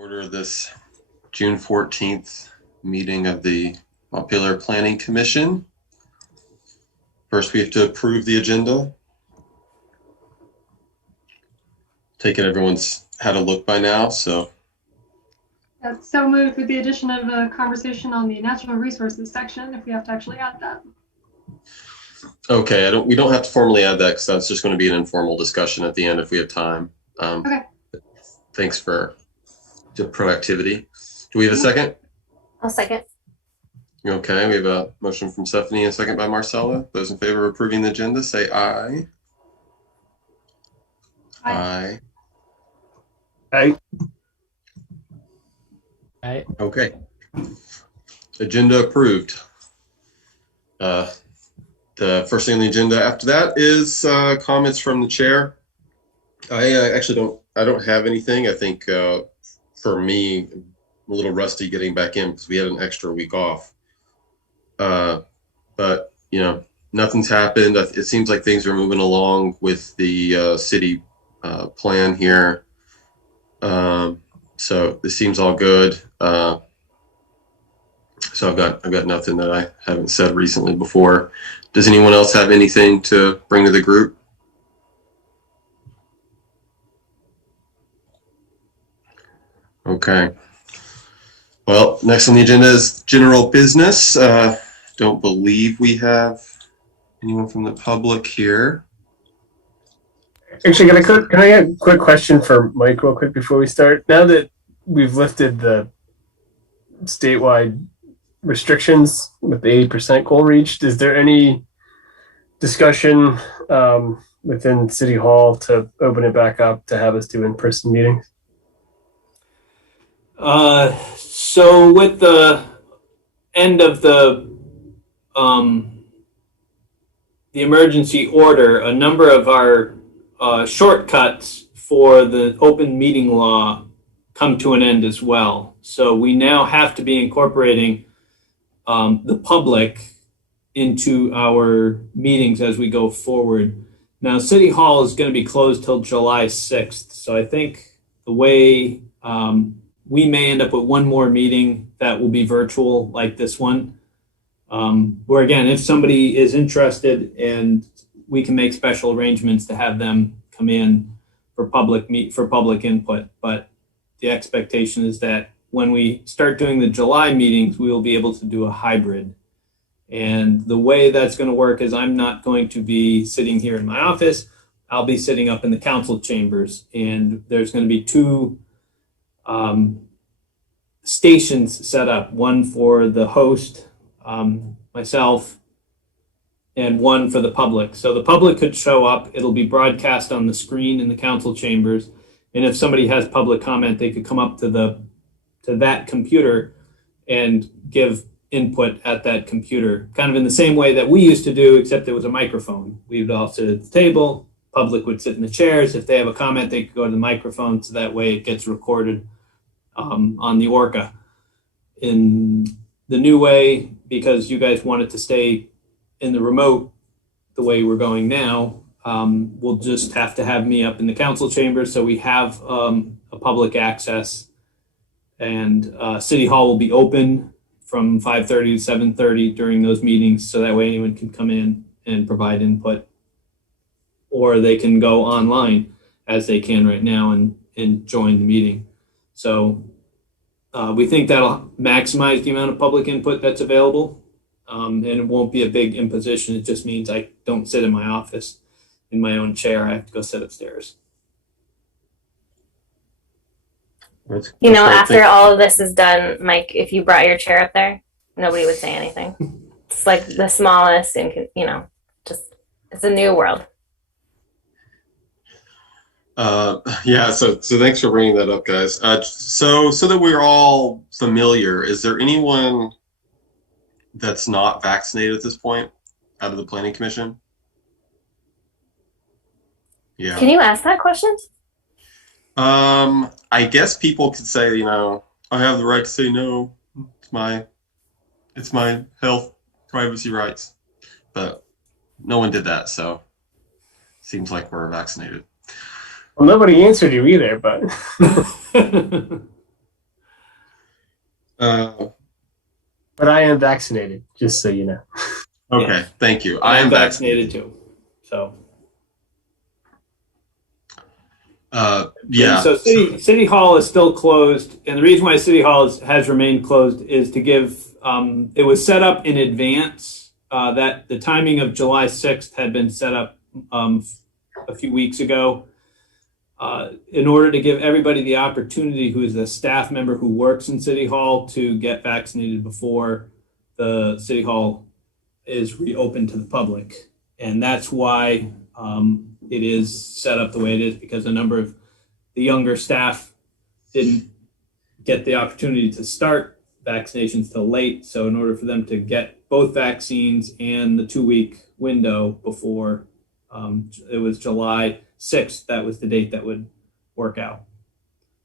Order this June 14th meeting of the Montpelier Planning Commission. First, we have to approve the agenda. Take it everyone's had a look by now, so. So moved with the addition of a conversation on the natural resources section, if we have to actually add that. Okay, we don't have to formally add that because that's just going to be an informal discussion at the end if we have time. Okay. Thanks for the proactivity. Do we have a second? I'll second. Okay, we have a motion from Stephanie and a second by Marcella. Those in favor of approving the agenda, say aye. Aye. Aye. Aye. Okay. Agenda approved. The first thing on the agenda after that is comments from the chair. I actually don't have anything. I think for me, I'm a little rusty getting back in because we had an extra week off. But you know, nothing's happened. It seems like things are moving along with the city plan here. So this seems all good. So I've got nothing that I haven't said recently before. Does anyone else have anything to bring to the group? Okay. Well, next on the agenda is general business. Don't believe we have anyone from the public here. Actually, can I get a quick question for Mike real quick before we start? Now that we've lifted the statewide restrictions with the 80% goal reached, is there any discussion within City Hall to open it back up to have us do in-person meetings? So with the end of the emergency order, a number of our shortcuts for the open meeting law come to an end as well. So we now have to be incorporating the public into our meetings as we go forward. Now, City Hall is going to be closed till July 6th. So I think the way we may end up with one more meeting that will be virtual like this one, where again, if somebody is interested and we can make special arrangements to have them come in for public input. But the expectation is that when we start doing the July meetings, we will be able to do a hybrid. And the way that's going to work is I'm not going to be sitting here in my office. I'll be sitting up in the council chambers, and there's going to be two stations set up, one for the host, myself, and one for the public. So the public could show up. It'll be broadcast on the screen in the council chambers. And if somebody has public comment, they could come up to that computer and give input at that computer, kind of in the same way that we used to do, except there was a microphone. We would all sit at the table, public would sit in the chairs. If they have a comment, they could go to the microphone, so that way it gets recorded on the ORCA. In the new way, because you guys wanted to stay in the remote the way we're going now, we'll just have to have me up in the council chamber, so we have a public access. And City Hall will be open from 5:30 to 7:30 during those meetings, so that way anyone can come in and provide input. Or they can go online, as they can right now, and join the meeting. So we think that'll maximize the amount of public input that's available. And it won't be a big imposition. It just means I don't sit in my office in my own chair. I have to go sit upstairs. You know, after all of this is done, Mike, if you brought your chair up there, nobody would say anything. It's like the smallest, and just it's a new world. Yeah, so thanks for bringing that up, guys. So that we're all familiar, is there anyone that's not vaccinated at this point out of the Planning Commission? Yeah. Can you ask that question? I guess people could say, I have the right to say no. It's my health privacy rights. But no one did that, so seems like we're vaccinated. Well, nobody answered you either, but But I am vaccinated, just so you know. Okay, thank you. I am vaccinated too. So yeah. And so City Hall is still closed, and the reason why City Hall has remained closed is to give. It was set up in advance. That the timing of July 6th had been set up a few weeks ago, in order to give everybody the opportunity who is a staff member who works in City Hall to get vaccinated before the City Hall is reopened to the public, and that's why it is set up the way it is, because a number of the younger staff didn't get the opportunity to start vaccinations till late. So in order for them to get both vaccines and the 2-week window before it was July 6th, that was the date that would work out.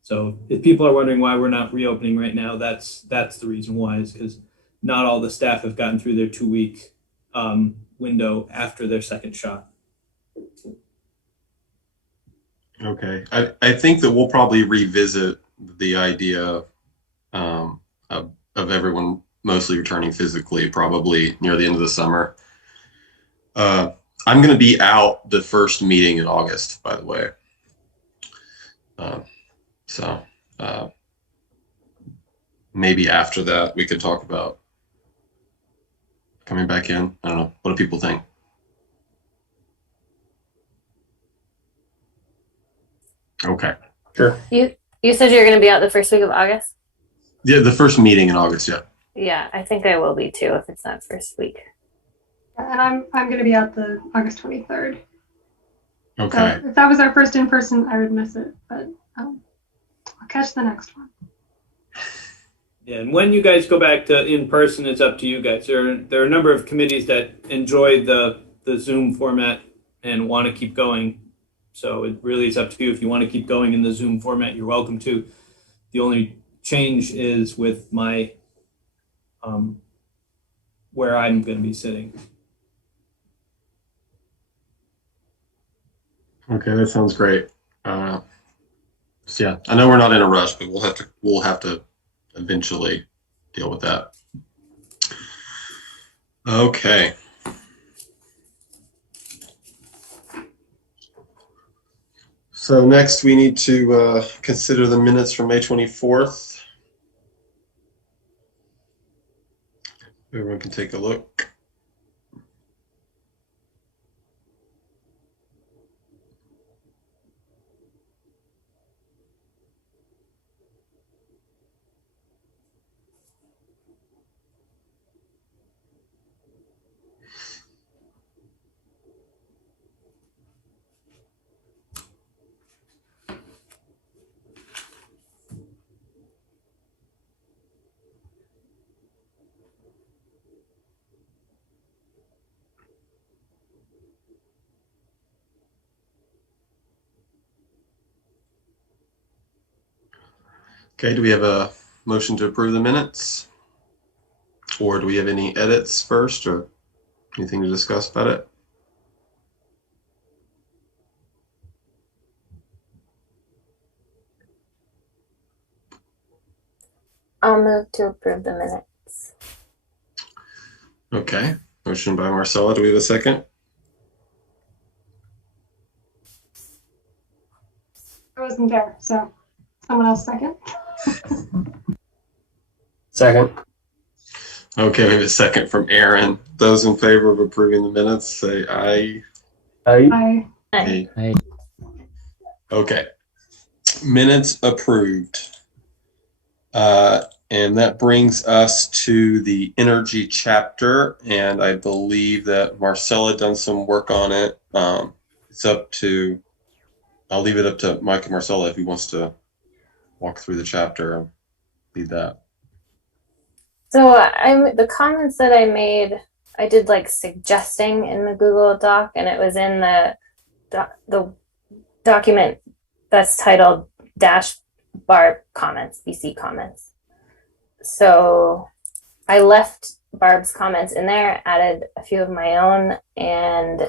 So if people are wondering why we're not reopening right now, that's the reason why, is because not all the staff have gotten through their 2-week window after their second shot. Okay. I think that we'll probably revisit the idea of everyone mostly returning physically, probably near the end of the summer. I'm going to be out the first meeting in August, by the way. So maybe after that we could talk about coming back in. I don't know. What do people think? Okay. Sure. You said you're going to be out the first week of August? Yeah, the first meeting in August, yeah. Yeah, I think I will be too if it's not first week. And I'm going to be out the August 23rd. Okay. So if that was our first in person, I would miss it, but I'll catch the next one. Yeah, and when you guys go back to in person, it's up to you guys. There are a number of committees that enjoy the Zoom format and want to keep going. So it really is up to you. If you want to keep going in the Zoom format, you're welcome to. The only change is with my where I'm going to be sitting. Okay, that sounds great. So yeah, I know we're not in a rush, but we'll have to eventually deal with that. Okay. So next we need to consider the minutes from May 24th. Everyone can take a look. Okay, do we have a motion to approve the minutes? Or do we have any edits first, or anything to discuss about it? I'll move to approve the minutes. Okay, motion by Marcella. Do we have a second? I wasn't there, so someone else second. Second. Okay, we have a second from Aaron. Those in favor of approving the minutes, say aye. Aye. Aye. Aye. Okay, minutes approved. And that brings us to the energy chapter, and I believe that Marcella done some work on it. I'll leave it up to Mike and Marcella if he wants to walk through the chapter and lead that. So the comments that I made, I did like suggesting in the Google Doc, and it was in the document that's titled Dash Barb Comments, BC Comments. So I left Barb's comments in there, added a few of my own, and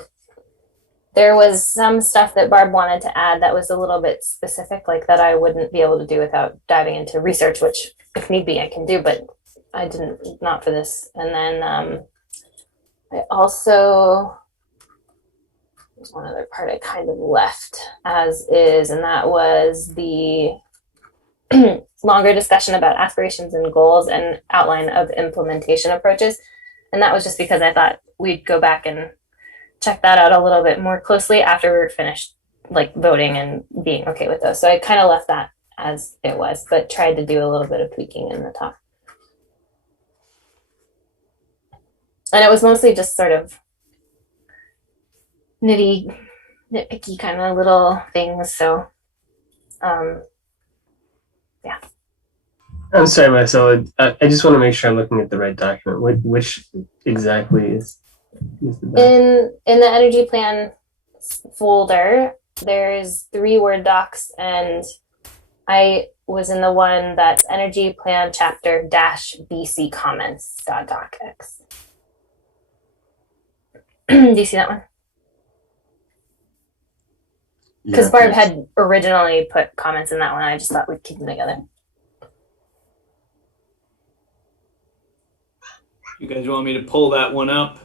there was some stuff that Barb wanted to add that was a little bit specific, like that I wouldn't be able to do without diving into research, which if need be, I can do, but I didn't, not for this. And then I also, there's one other part I kind of left as is, and that was the longer discussion about aspirations and goals and outline of implementation approaches. And that was just because I thought we'd go back and check that out a little bit more closely after we were finished like voting and being okay with those. So I kind of left that as it was, but tried to do a little bit of tweaking in the top. And it was mostly just sort of nitpicky kind of little things. So, yeah. I'm sorry, Marcelo. I just want to make sure I'm looking at the right document. Which exactly is the document? In the energy plan folder, there's 3 Word docs, and I was in the one that's energy plan chapter -BC comments .docx. Do you see that one? Because Barb had originally put comments in that one. I just thought we'd keep them together. You guys want me to pull that one up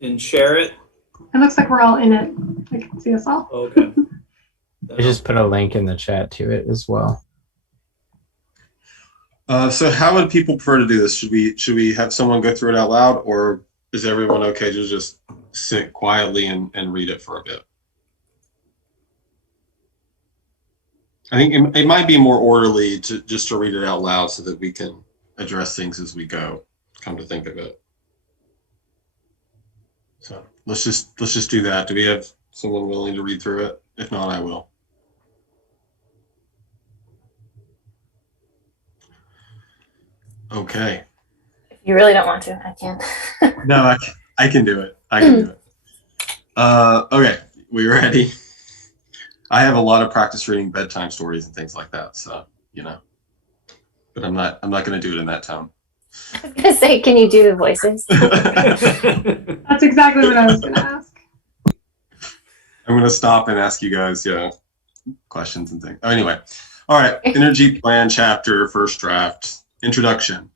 and share it? It looks like we're all in it. I can see us all. Okay. I just put a link in the chat to it as well. So how would people prefer to do this? Should we have someone go through it out loud, or is everyone okay to just sit quietly and read it for a bit? I think it might be more orderly to read it out loud so that we can address things as we go, come to think of it. So let's just do that. Do we have someone willing to read through it? If not, I will. Okay. If you really don't want to, I can. No, I can do it. I can do it. Okay, we ready? I have a lot of practice reading bedtime stories and things like that, so you know. But I'm not going to do it in that tone. I was gonna say, can you do the voices? That's exactly what I was going to ask. I'm going to stop and ask you guys, questions and things. Oh, anyway, all right. Energy plan chapter, first draft, introduction.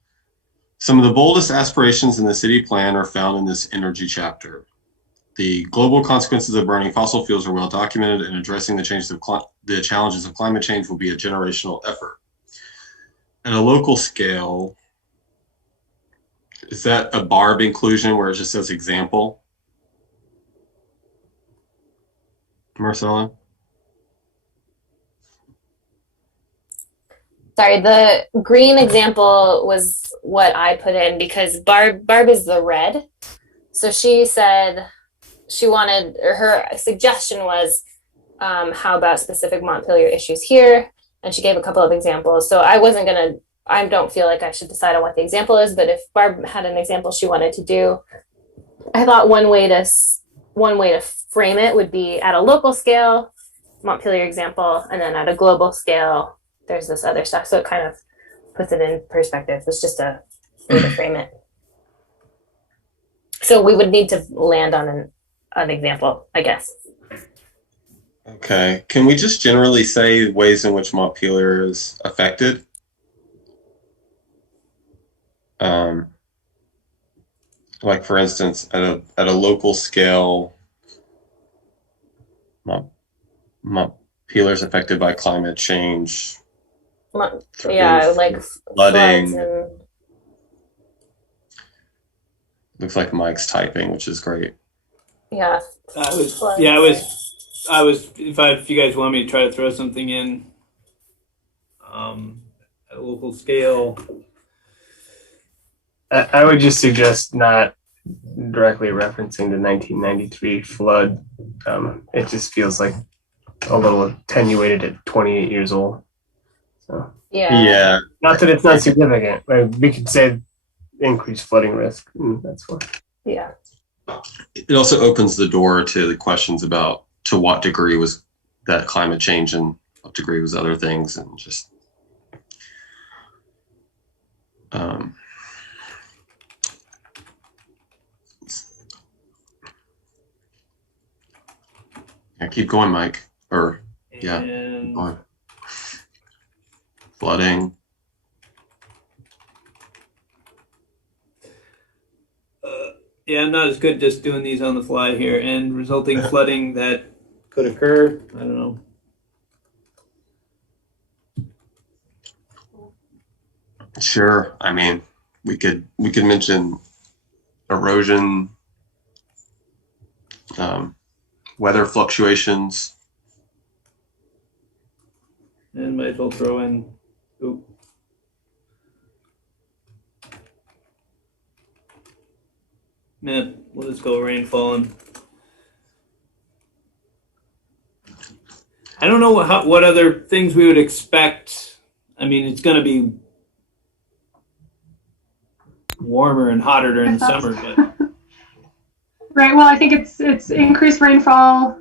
Some of the boldest aspirations in the city plan are found in this energy chapter. The global consequences of burning fossil fuels are well documented, and addressing the challenges of climate change will be a generational effort. At a local scale, is that a Barb inclusion where it just says example? Marcella? Sorry, the green example was what I put in because Barb is the red. So she said she wanted, or her suggestion was, how about specific Montpelier issues here? And she gave a couple of examples. So I don't feel like I should decide on what the example is, but if Barb had an example she wanted to do, I thought one way to frame it would be at a local scale, Montpelier example, and then at a global scale, there's this other stuff. So it kind of puts it in perspective. It's just a way to frame it. So we would need to land on an example, I guess. Okay. Can we just generally say ways in which Montpelier is affected? Like for instance, at a local scale, Montpelier is affected by climate change. Yeah, like flooding. And... Looks like Mike's typing, which is great. Yeah. I was. If you guys want me to try to throw something in, at a local scale, I would just suggest not directly referencing the 1993 flood. It just feels like a little attenuated at 28 years old. So Yeah. not that it's not significant. We could say increased flooding risk. That's what. Yeah. It also opens the door to the questions about to what degree was that climate change and what degree was other things, and just yeah, keep going, Mike. Or yeah, keep going. Flooding. Yeah, I'm not as good just doing these on the fly here. And resulting flooding that could occur. I don't know. Sure. I mean, we could mention erosion, weather fluctuations. And might as well throw in. Oop. Yeah, we'll just go rainfall and. I don't know what other things we would expect. I mean, it's going to be warmer and hotter during the summer, but Right. Well, I think it's increased rainfall,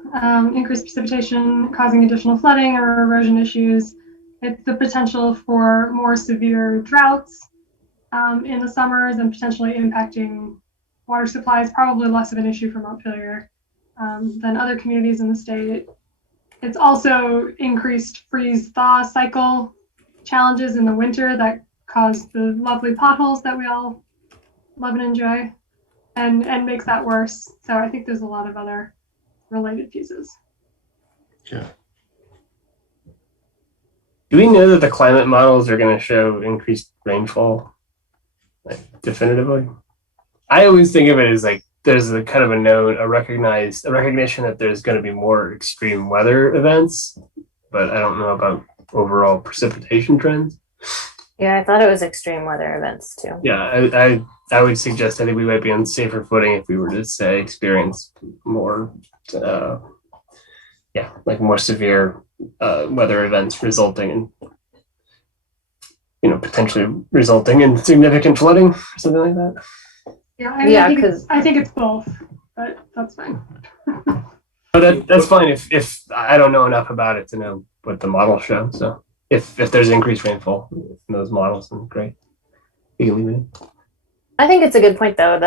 increased precipitation, causing additional flooding or erosion issues. It's the potential for more severe droughts in the summers and potentially impacting water supplies. Probably less of an issue for Montpelier than other communities in the state. It's also increased freeze-thaw cycle challenges in the winter that cause the lovely potholes that we all love and enjoy, and makes that worse. So I think there's a lot of other related pieces. Yeah. Do we know that the climate models are going to show increased rainfall, like definitively? I always think of it as like there's a kind of a recognition that there's going to be more extreme weather events, but I don't know about overall precipitation trends. Yeah, I thought it was extreme weather events too. Yeah, I would suggest I think we might be on safer footing if we were to say experience more, like more severe weather events resulting in, potentially resulting in significant flooding or something like that. Yeah, I think it's both, but that's fine. But that's fine if I don't know enough about it to know what the models show. So if there's increased rainfall in those models, then great. You can leave it in. I think it's a good point though.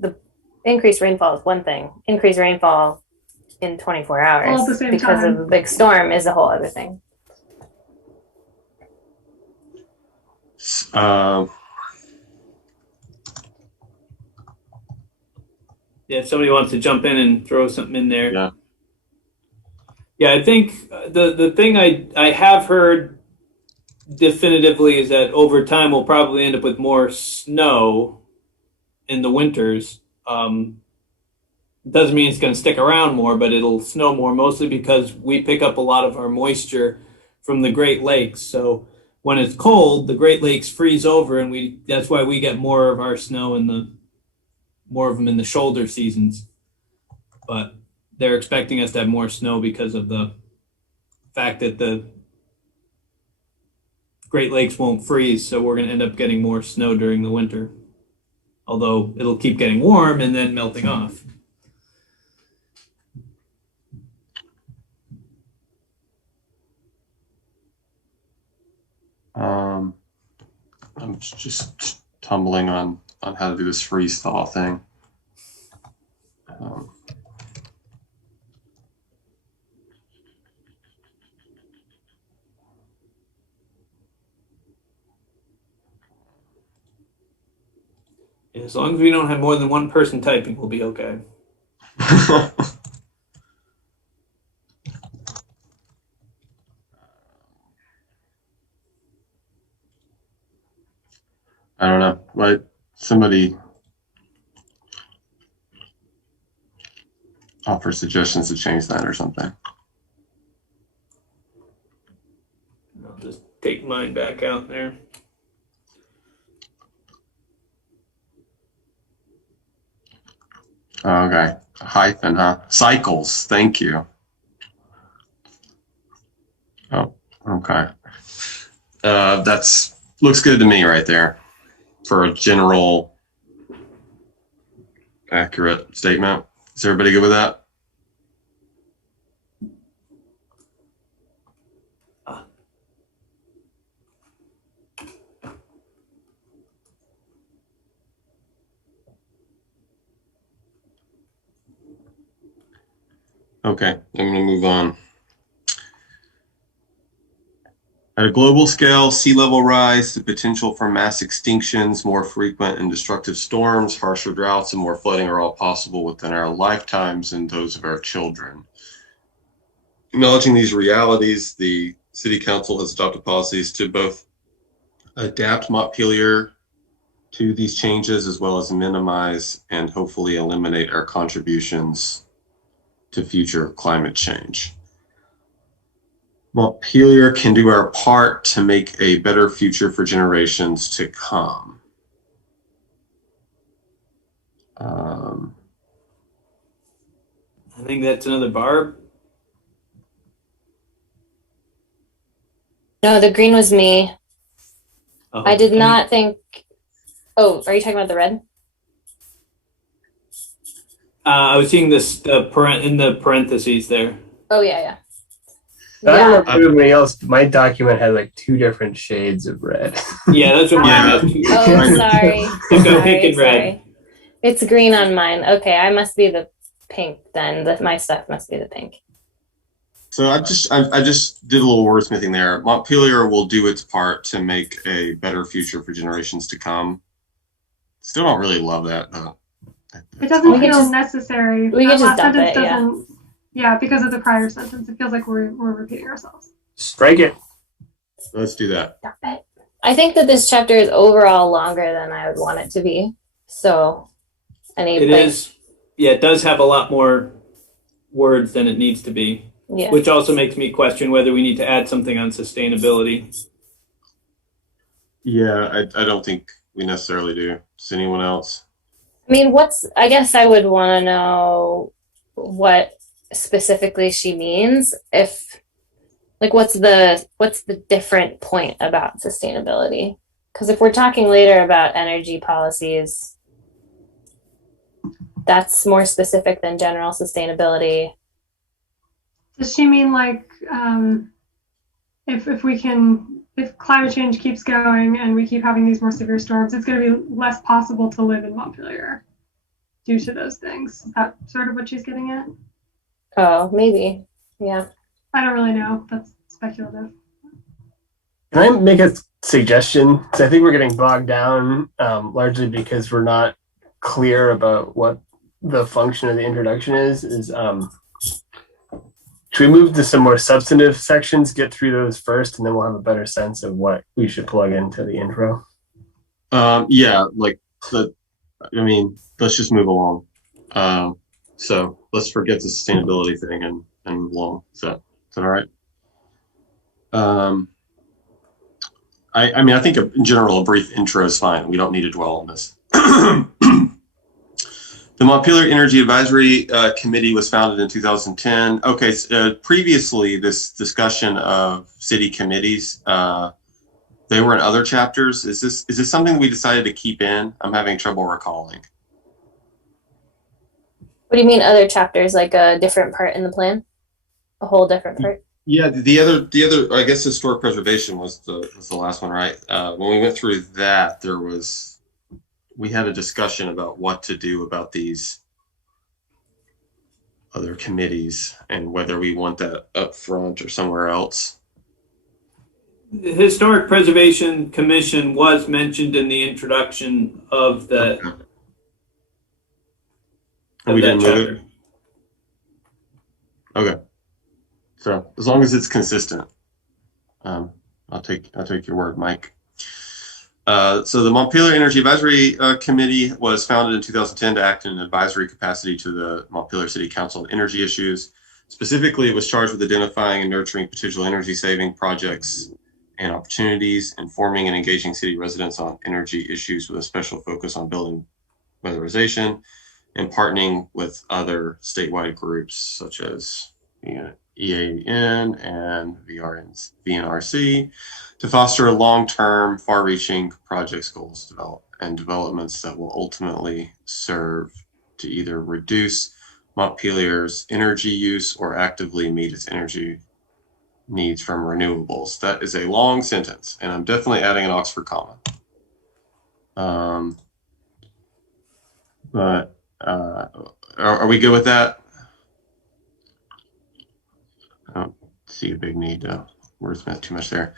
The increased rainfall is one thing. Increased rainfall in 24 hours All at the same because time. of a big storm is a whole other thing. yeah, if somebody wants to jump in and throw something in there. Yeah. Yeah, I think the thing I have heard definitively is that over time we'll probably end up with more snow in the winters. Doesn't mean it's going to stick around more, but it'll snow more, mostly because we pick up a lot of our moisture from the Great Lakes. So when it's cold, the Great Lakes freeze over, and that's why we get more of our snow more of them in the shoulder seasons. But they're expecting us to have more snow because of the fact that the Great Lakes won't freeze, so we're going to end up getting more snow during the winter. Although it'll keep getting warm and then melting off. I'm just tumbling on how to do this freeze thaw thing. As long as we don't have more than one person typing, we'll be okay. I don't know. Like somebody offer suggestions to change that or something. I'll just take mine back out there. Okay. A hyphen, huh? Cycles. Thank you. Oh, okay. That's looks good to me right there for a general accurate statement. Is everybody good with that? Okay, I'm going to move on. At a global scale, sea level rise, the potential for mass extinctions, more frequent and destructive storms, harsher droughts, and more flooding are all possible within our lifetimes and those of our children. Acknowledging these realities, the City Council has adopted policies to both adapt Montpelier to these changes, as well as minimize and hopefully eliminate our contributions to future climate change. Montpelier can do our part to make a better future for generations to come. I think that's another Barb. No, the green was me. Oh, I did not think. Oh, are you talking about the red? I was seeing this in the parentheses there. Oh yeah. I don't know Yeah. if everybody else, my document had like 2 different shades of red. Yeah, that's what mine Yeah. has too. Oh, sorry. I've got pink and red. Sorry. It's green on mine. Okay, I must be the pink then. My stuff must be the pink. So I just did a little wordsmithing there. Montpelier will do its part to make a better future for generations to come. Still don't really love that. It doesn't We could feel just- necessary. we could That just last dump sentence it, yeah. doesn't. Yeah, because of the prior sentence, it feels like we're repeating ourselves. Strike it. Let's do that. Stop it. I think that this chapter is overall longer than I would want it to be. So, It is. Yeah, it does have a lot more words than it needs to be, Yeah. which also makes me question whether we need to add something on sustainability. Yeah, I don't think we necessarily do. Does anyone else? I mean, I guess I would want to know what specifically she means. If, like, what's the different point about sustainability? Because if we're talking later about energy policies, that's more specific than general sustainability. Does she mean like if climate change keeps going and we keep having these more severe storms, it's going to be less possible to live in Montpelier due to those things? Is that sort of what she's getting at? Oh, maybe. Yeah. I don't really know. That's speculative. Can I make a suggestion? Because I think we're getting bogged down largely because we're not clear about what the function of the introduction is should we move to some more substantive sections, get through those first, and then we'll have a better sense of what we should plug into the intro? Yeah, let's just move along. So let's forget the sustainability thing and move along. Is that all right? I think in general, a brief intro is fine. We don't need to dwell on this. The Montpelier Energy Advisory Committee was founded in 2010. Okay, previously this discussion of city committees, they were in other chapters. Is this something we decided to keep in? I'm having trouble recalling. What do you mean other chapters? Like a different part in the plan? A whole different part? Yeah, the other I guess historic preservation was the last one, right? When we went through that, we had a discussion about what to do about these other committees and whether we want that up front or somewhere else. The Historic Preservation Commission was mentioned in the introduction of the Okay. of We that didn't move chapter. it? Okay. So as long as it's consistent, I'll take your word, Mike. So the Montpelier Energy Advisory Committee was founded in 2010 to act in an advisory capacity to the Montpelier City Council on energy issues. Specifically, it was charged with identifying and nurturing potential energy saving projects and opportunities, informing and engaging city residents on energy issues with a special focus on building weatherization, and partnering with other statewide groups such as EAN and VNRC to foster long-term, far-reaching projects, goals, developments that will ultimately serve to either reduce Montpelier's energy use or actively meet its energy needs from renewables. That is a long sentence, and I'm definitely adding an Oxford comma. But are we good with that? I don't see a big need to wordsmith too much there.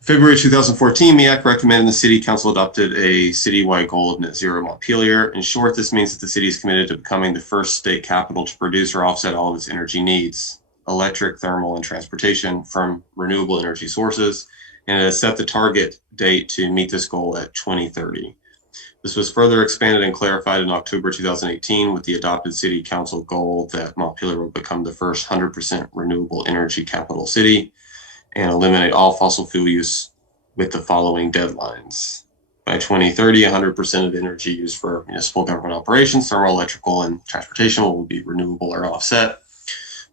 February 2014, MEAC recommended the City Council adopted a citywide goal of net zero Montpelier. In short, this means that the city is committed to becoming the first state capital to produce or offset all of its energy needs, electric, thermal, and transportation from renewable energy sources, and it has set the target date to meet this goal at 2030. This was further expanded and clarified in October 2018 with the adopted City Council goal that Montpelier will become the first 100% renewable energy capital city and eliminate all fossil fuel use with the following deadlines. By 2030, 100% of energy used for municipal government operations, thermal, electrical, and transportation will be renewable or offset.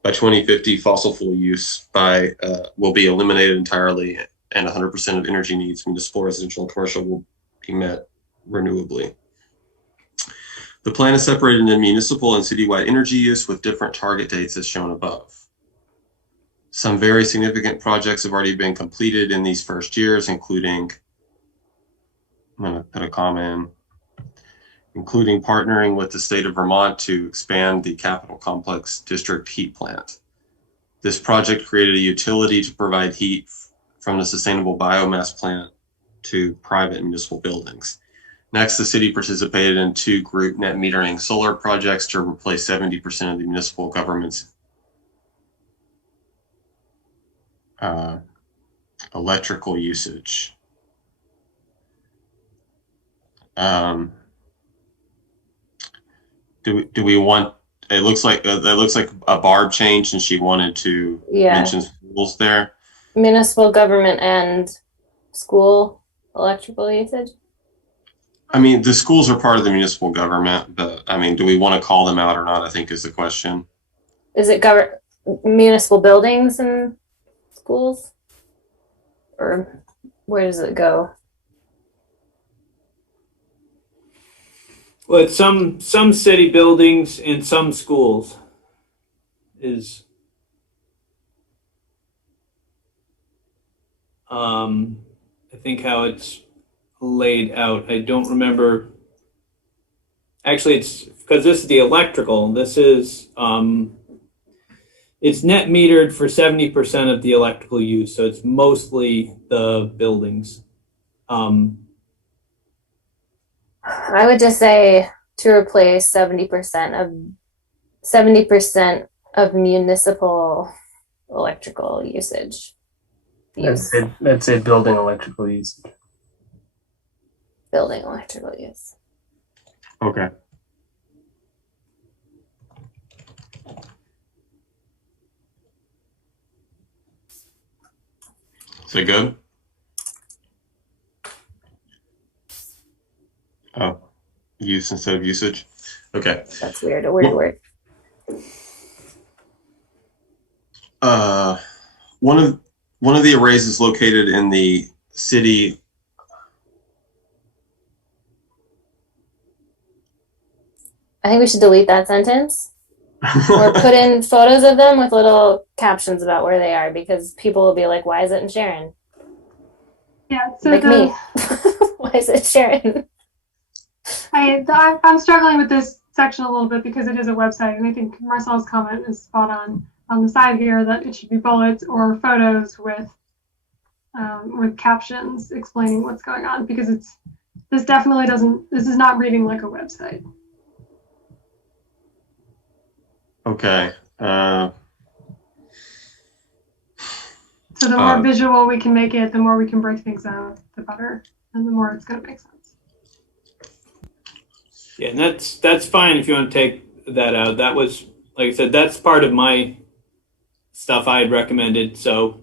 By 2050, fossil fuel use will be eliminated entirely, and 100% of energy needs, municipal, residential, and commercial, will be met renewably. The plan is separated into municipal and citywide energy use with different target dates as shown above. Some very significant projects have already been completed in these first years, including, I'm going to put a comma in, including partnering with the state of Vermont to expand the Capitol Complex District heat plant. This project created a utility to provide heat from the sustainable biomass plant to private municipal buildings. Next, the city participated in 2 group net metering solar projects to replace 70% of the municipal government's electrical usage. Do we want? It looks like that looks like a Barb change, and she wanted to mention schools there. Municipal government and school electrical usage. I mean, the schools are part of the municipal government, but I mean, do we want to call them out or not? I think is the question. Is it municipal buildings and schools, or where does it go? Well, it's some city buildings and some schools is I think how it's laid out. I don't remember. Actually, it's because this is the electrical. This is it's net metered for 70% of the electrical use, so it's mostly the buildings. I would just say to replace 70% of municipal electrical usage. That's it. Building electrical usage. Building electrical use. Okay. Is that good? Oh, use instead of usage. Okay. That's weird. A weird word. One of the arrays is located in the city. I think we should delete that sentence or put in photos of them with little captions about where they are, because people will be like, why is it in Sharon? Yeah, so Like me. Why is it Sharon? I'm struggling with this section a little bit because it is a website, and I think Marcel's comment is spot on the side here that it should be bullets or photos with captions explaining what's going on, because this is not reading like a website. Okay. So the more visual we can make it, the more we can break things out, the better, and the more it's going to make sense. Yeah, and that's fine if you want to take that out. That was, like I said, that's part of my stuff I had recommended. So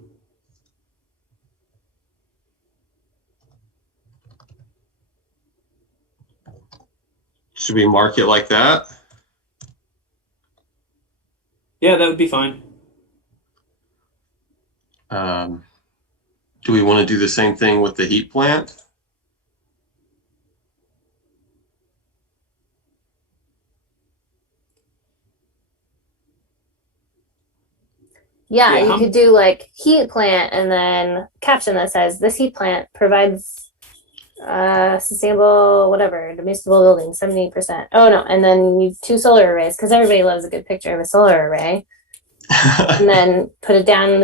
should we mark it like that? yeah, that would be fine. Do we want to do the same thing with the heat plant? Yeah, Yeah, you could do like heat plant and then caption that says this heat plant provides sustainable whatever to municipal buildings 70%. Oh no, and then you 2 solar arrays, because everybody loves a good picture of a solar array. and then put it down.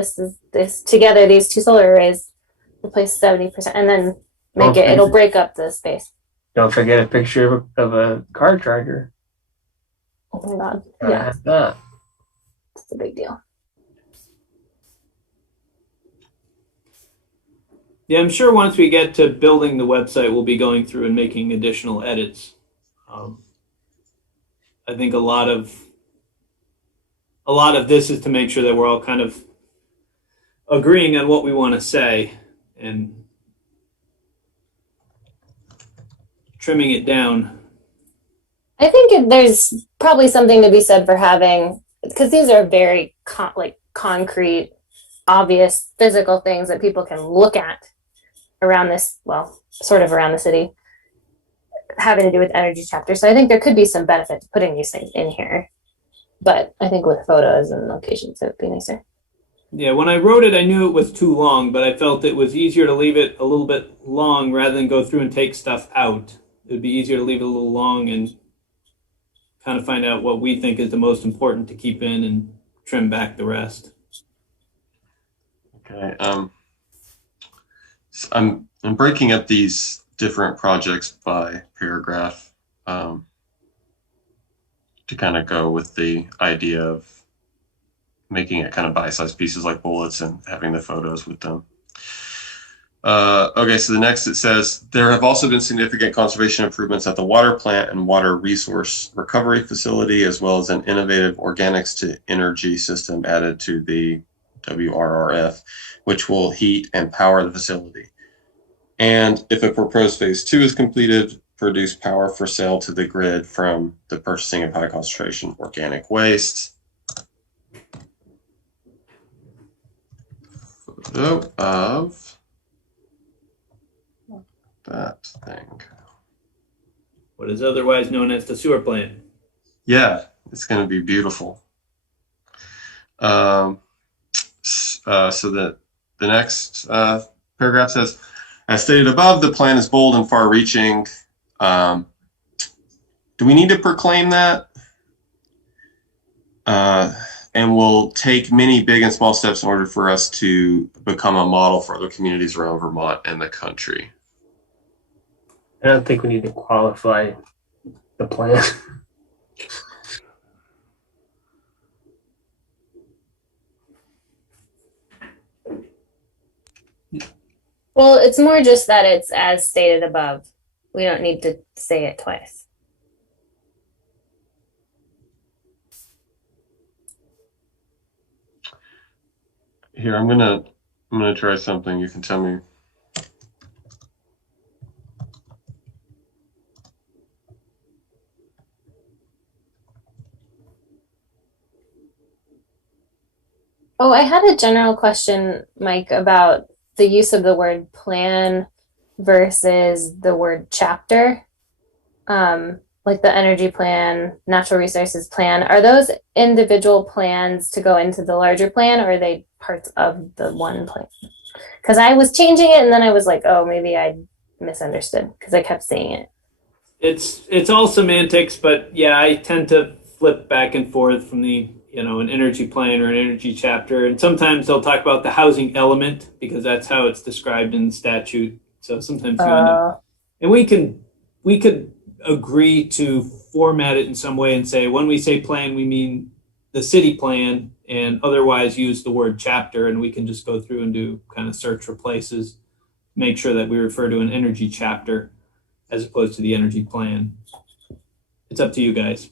This together. These two solar arrays replace 70%, and then make it. It'll break up the space. Don't forget a picture of a car charger. Oh my god! Gotta Yeah, have that. it's a big deal. Yeah, I'm sure once we get to building the website, we'll be going through and making additional edits. I think a lot of this is to make sure that we're all kind of agreeing on what we want to say and trimming it down. I think there's probably something to be said for having, because these are very concrete, obvious physical things that people can look at around this, well, sort of around the city, having to do with energy chapter. So I think there could be some benefit to putting these things in here. But I think with photos and locations, it would be nicer. Yeah, when I wrote it, I knew it was too long, but I felt it was easier to leave it a little bit long rather than go through and take stuff out. It would be easier to leave it a little long and kind of find out what we think is the most important to keep in and trim back the rest. Okay. So I'm breaking up these different projects by paragraph to kind of go with the idea of making it kind of bite-sized pieces like bullets and having the photos with them. Okay, so the next it says, there have also been significant conservation improvements at the water plant and water resource recovery facility, as well as an innovative organics to energy system added to the WRRF, which will heat and power the facility. And if a proposed phase 2 is completed, produce power for sale to the grid from the purchasing of high concentration organic waste. Photo of that thing. What is otherwise known as the sewer plant. Yeah, it's going to be beautiful. So the next paragraph says, as stated above, the plan is bold and far-reaching. Do we need to proclaim that? And will take many big and small steps in order for us to become a model for other communities around Vermont and the country. I don't think we need to qualify the plan. Well, it's more just that it's as stated above. We don't need to say it twice. Here, I'm gonna try something. You can tell me. Oh, I had a general question, Mike, about the use of the word plan versus the word chapter. Like the energy plan, natural resources plan. Are those individual plans to go into the larger plan, or are they parts of the one plan? Because I was changing it and then I was like, oh, maybe I misunderstood because I kept saying it. It's all semantics, but yeah, I tend to flip back and forth from the, an energy plan or an energy chapter. And sometimes they'll talk about the housing element because that's how it's described in the statute. So sometimes you end up, and we could agree to format it in some way and say, when we say plan, we mean the city plan, and otherwise use the word chapter. And we can just go through and do kind of search for places, make sure that we refer to an energy chapter as opposed to the energy plan. It's up to you guys.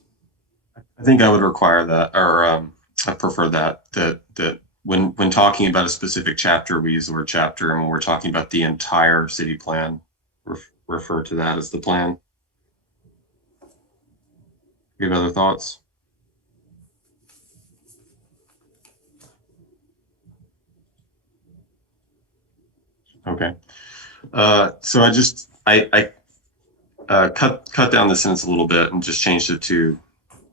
I think I would require that, or I prefer that when talking about a specific chapter, we use the word chapter, and when we're talking about the entire city plan, refer to that as the plan. You have other thoughts? Okay. So I cut down the sentence a little bit and just changed it to,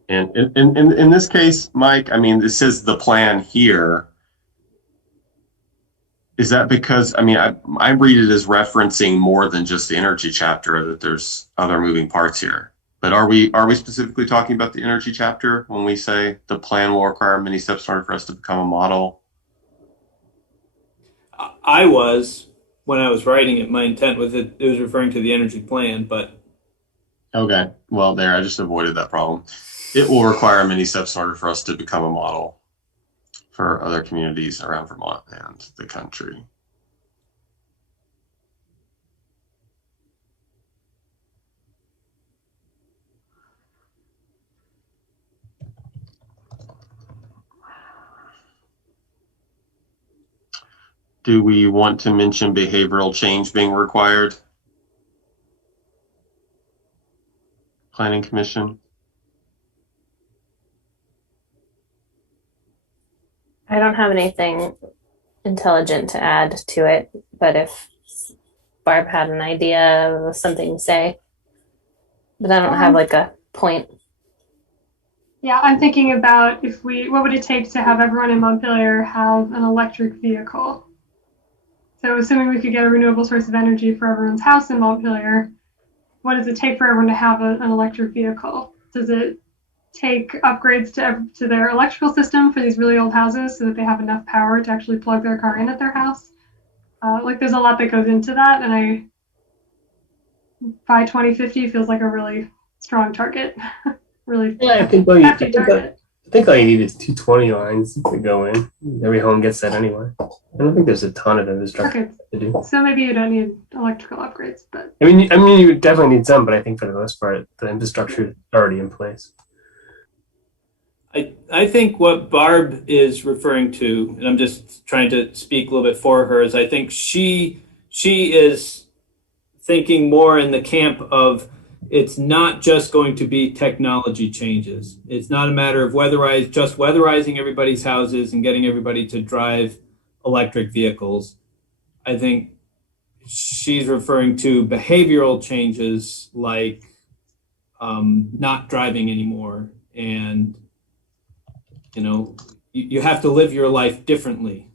and in this case, Mike, I mean, it says the plan here. Is that because, I mean, I read it as referencing more than just the energy chapter, that there's other moving parts here. But are we specifically talking about the energy chapter when we say the plan will require many steps in order for us to become a model? I was, when I was writing it, my intent was it was referring to the energy plan, but Okay, well, there, I just avoided that problem. It will require many steps in order for us to become a model for other communities around Vermont and the country. Do we want to mention behavioral change being required? Planning Commission? I don't have anything intelligent to add to it, but if Barb had an idea or something to say, but I don't have like a point. Yeah, I'm thinking about what would it take to have everyone in Montpelier have an electric vehicle? So assuming we could get a renewable source of energy for everyone's house in Montpelier, what does it take for everyone to have an electric vehicle? Does it take upgrades to their electrical system for these really old houses so that they have enough power to actually plug their car in at their house? Like there's a lot that goes into that, and by 2050 feels like a really strong target. Really Yeah, hefty target. I think all you need is 220 lines to go in. Every home gets that anyway. I don't think there's a ton of infrastructure Okay, to do. so maybe you don't need electrical upgrades, but I mean, you definitely need some, but I think for the most part, the infrastructure is already in place. I think what Barb is referring to, and I'm just trying to speak a little bit for her, is I think she is thinking more in the camp of it's not just going to be technology changes. It's not a matter of weatherizing everybody's houses and getting everybody to drive electric vehicles. I think she's referring to behavioral changes like not driving anymore, and you have to live your life differently.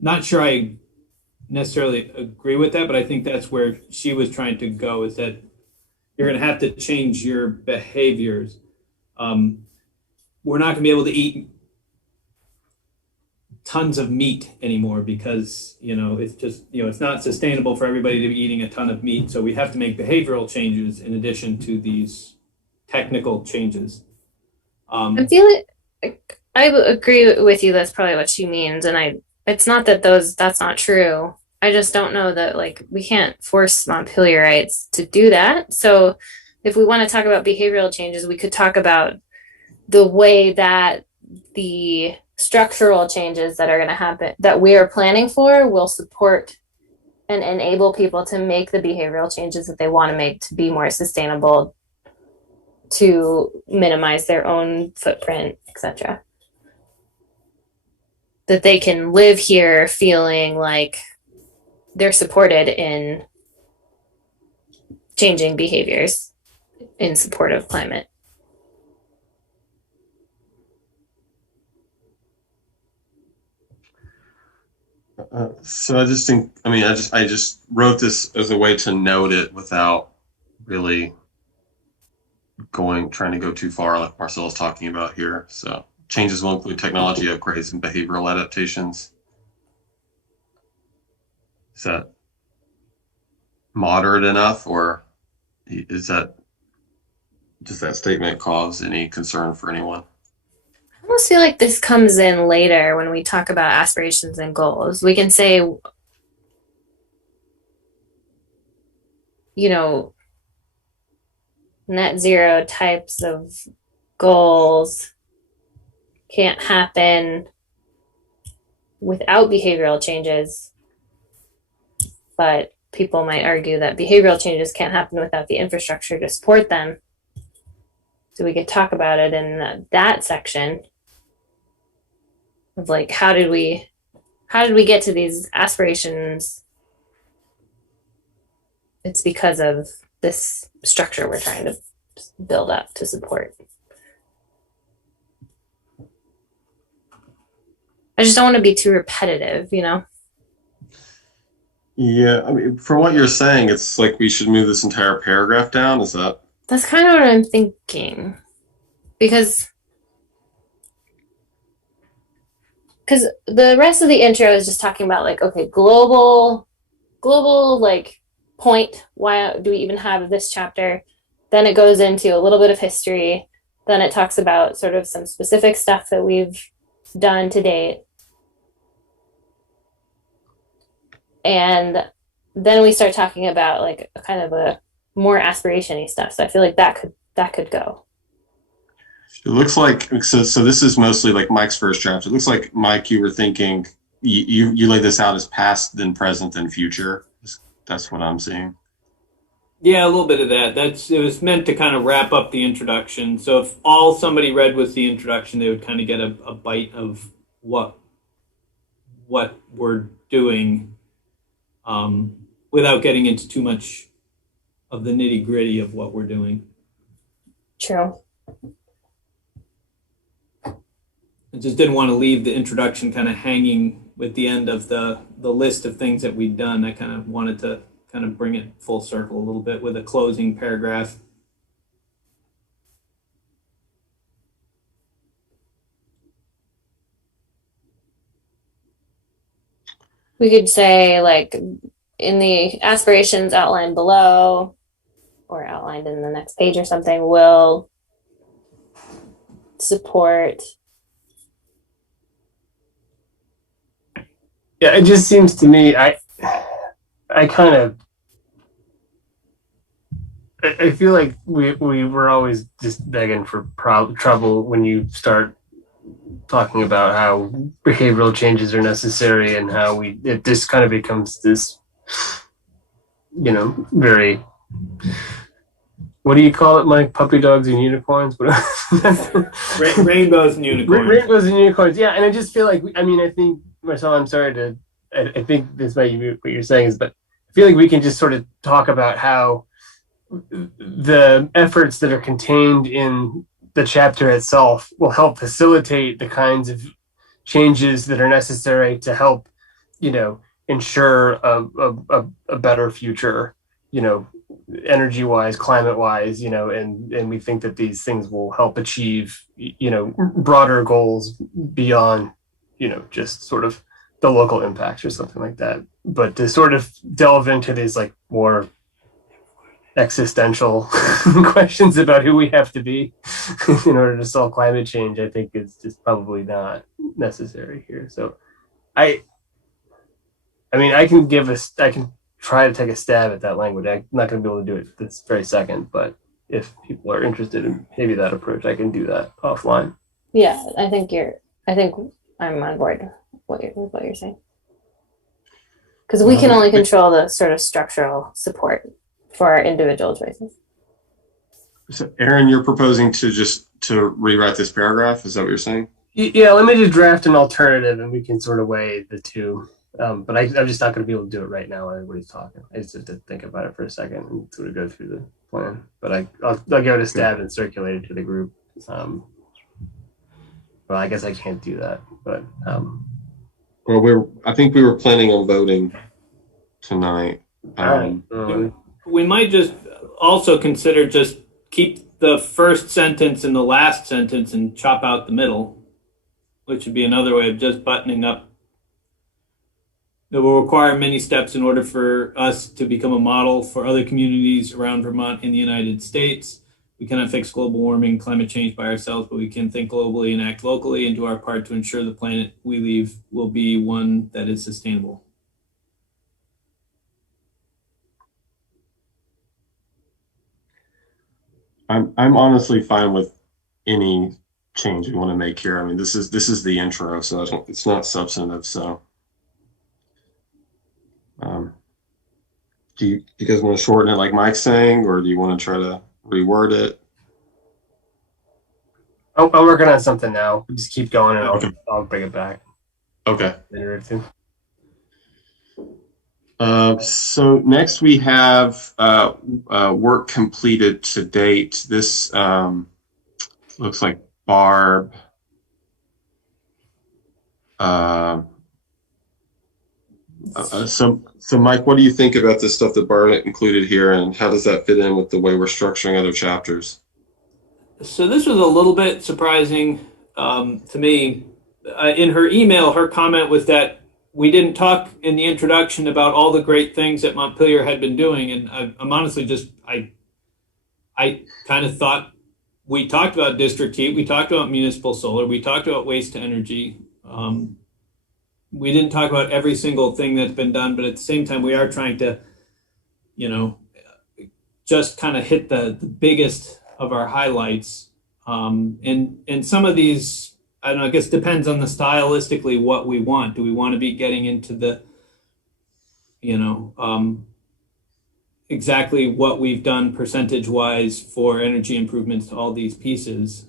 Not sure I necessarily agree with that, but I think that's where she was trying to go, is that you're going to have to change your behaviors. We're not going to be able to eat tons of meat anymore because, it's just, it's not sustainable for everybody to be eating a ton of meat. So we have to make behavioral changes in addition to these technical changes. I feel like I agree with you. That's probably what she means. And it's not that that's not true. I just don't know that we can't force Montpelierites to do that. So if we want to talk about behavioral changes, we could talk about the way that the structural changes that are going to happen, that we are planning for, will support and enable people to make the behavioral changes that they want to make to be more sustainable, to minimize their own footprint, etc. That they can live here feeling like they're supported in changing behaviors in support of climate. So I just think, I just wrote this as a way to note it without really trying to go too far like Marcel is talking about here. So changes will include technology upgrades and behavioral adaptations. Is that moderate enough, or does that statement cause any concern for anyone? I almost feel like this comes in later when we talk about aspirations and goals. We can say, net zero types of goals can't happen without behavioral changes, but people might argue that behavioral changes can't happen without the infrastructure to support them. So we could talk about it in that section of how did we get to these aspirations? It's because of this structure we're trying to build up to support. I just don't want to be too repetitive, Yeah, from what you're saying, it's like we should move this entire paragraph down. Is that That's kind of what I'm thinking. Because the rest of the intro is just talking about like, okay, global like point. Why do we even have this chapter? Then it goes into a little bit of history. Then it talks about sort of some specific stuff that we've done to date. And then we start talking about like a kind of a more aspiration-y stuff. So I feel like that could go. It looks like so this is mostly like Mike's first draft. It looks like, Mike, you were thinking you laid this out as past, then present, then future. That's what I'm seeing. Yeah, a little bit of that. It was meant to kind of wrap up the introduction. So if all somebody read was the introduction, they would kind of get a bite of what we're doing, without getting into too much of the nitty gritty of what we're doing. True. I just didn't want to leave the introduction kind of hanging with the end of the list of things that we'd done. I kind of wanted to kind of bring it full circle a little bit with a closing paragraph. We could say like in the aspirations outlined below or outlined in the next page or something will support. Yeah, it just seems to me I kind of I feel like we were always just begging for trouble when you start talking about how behavioral changes are necessary and how it just kind of becomes this, very, what do you call it, Mike? Puppy dogs and unicorns? Rainbows and unicorns. Rainbows and unicorns, yeah. And I just feel like, I think, Marcel, I'm sorry to, I think this might be what you're saying is, but I feel like we can just sort of talk about how the efforts that are contained in the chapter itself will help facilitate the kinds of changes that are necessary to help, ensure a better future, energy wise, climate wise, and we think that these things will help achieve, broader goals beyond, just sort of the local impacts or something like that. But to sort of delve into these like more existential questions about who we have to be in order to solve climate change, I think is just probably not necessary here. So I can try to take a stab at that language. I'm not going to be able to do it this very second, but if people are interested in maybe that approach, I can do that offline. Yeah, I think I'm on board with what you're saying. Because we can only control the sort of structural support for our individual choices. So, Aaron, you're proposing to rewrite this paragraph? Is that what you're saying? Yeah, let me just draft an alternative and we can sort of weigh the two. But I'm just not going to be able to do it right now while everybody's talking. I just have to think about it for a second and sort of go through the plan. But I'll give it a stab and circulate it to the group. Well, I guess I can't do that. But well, I think we were planning on voting tonight. We might just also consider just keep the first sentence and the last sentence and chop out the middle, which would be another way of just buttoning up. It will require many steps in order for us to become a model for other communities around Vermont in the United States. We cannot fix global warming and climate change by ourselves, but we can think globally and act locally and do our part to ensure the planet we leave will be one that is sustainable. I'm honestly fine with any change you want to make here. I mean, this is the intro, so it's not substantive. So, do you guys want to shorten it like Mike's saying, or do you want to try to reword it? I'm working on something now. Just keep going, and Okay. I'll bring it back. Okay. Interactive. So next we have work completed to date. This looks like Barb. So Mike, what do you think about this stuff that Barnett included here, and how does that fit in with the way we're structuring other chapters? So this was a little bit surprising to me. In her email, her comment was that we didn't talk in the introduction about all the great things that Montpelier had been doing, and I'm honestly just I kind of thought we talked about district heat, we talked about municipal solar, we talked about waste to energy. We didn't talk about every single thing that's been done, but at the same time, we are trying to, just kind of hit the biggest of our highlights. And some of these, I don't know, I guess depends on the stylistically what we want. Do we want to be getting into the, exactly what we've done percentage wise for energy improvements to all these pieces?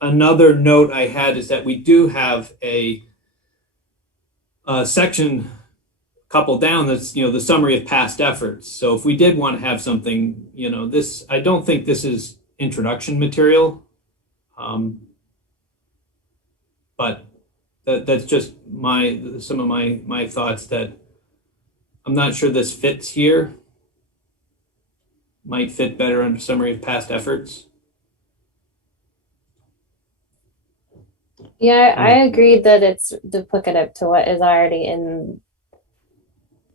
Another note I had is that we do have a section couple down that's the summary of past efforts. So if we did want to have something, this, I don't think this is introduction material, but that's just some of my thoughts that I'm not sure this fits here. Might fit better under summary of past efforts. Yeah, I agreed that it's duplicative to what is already in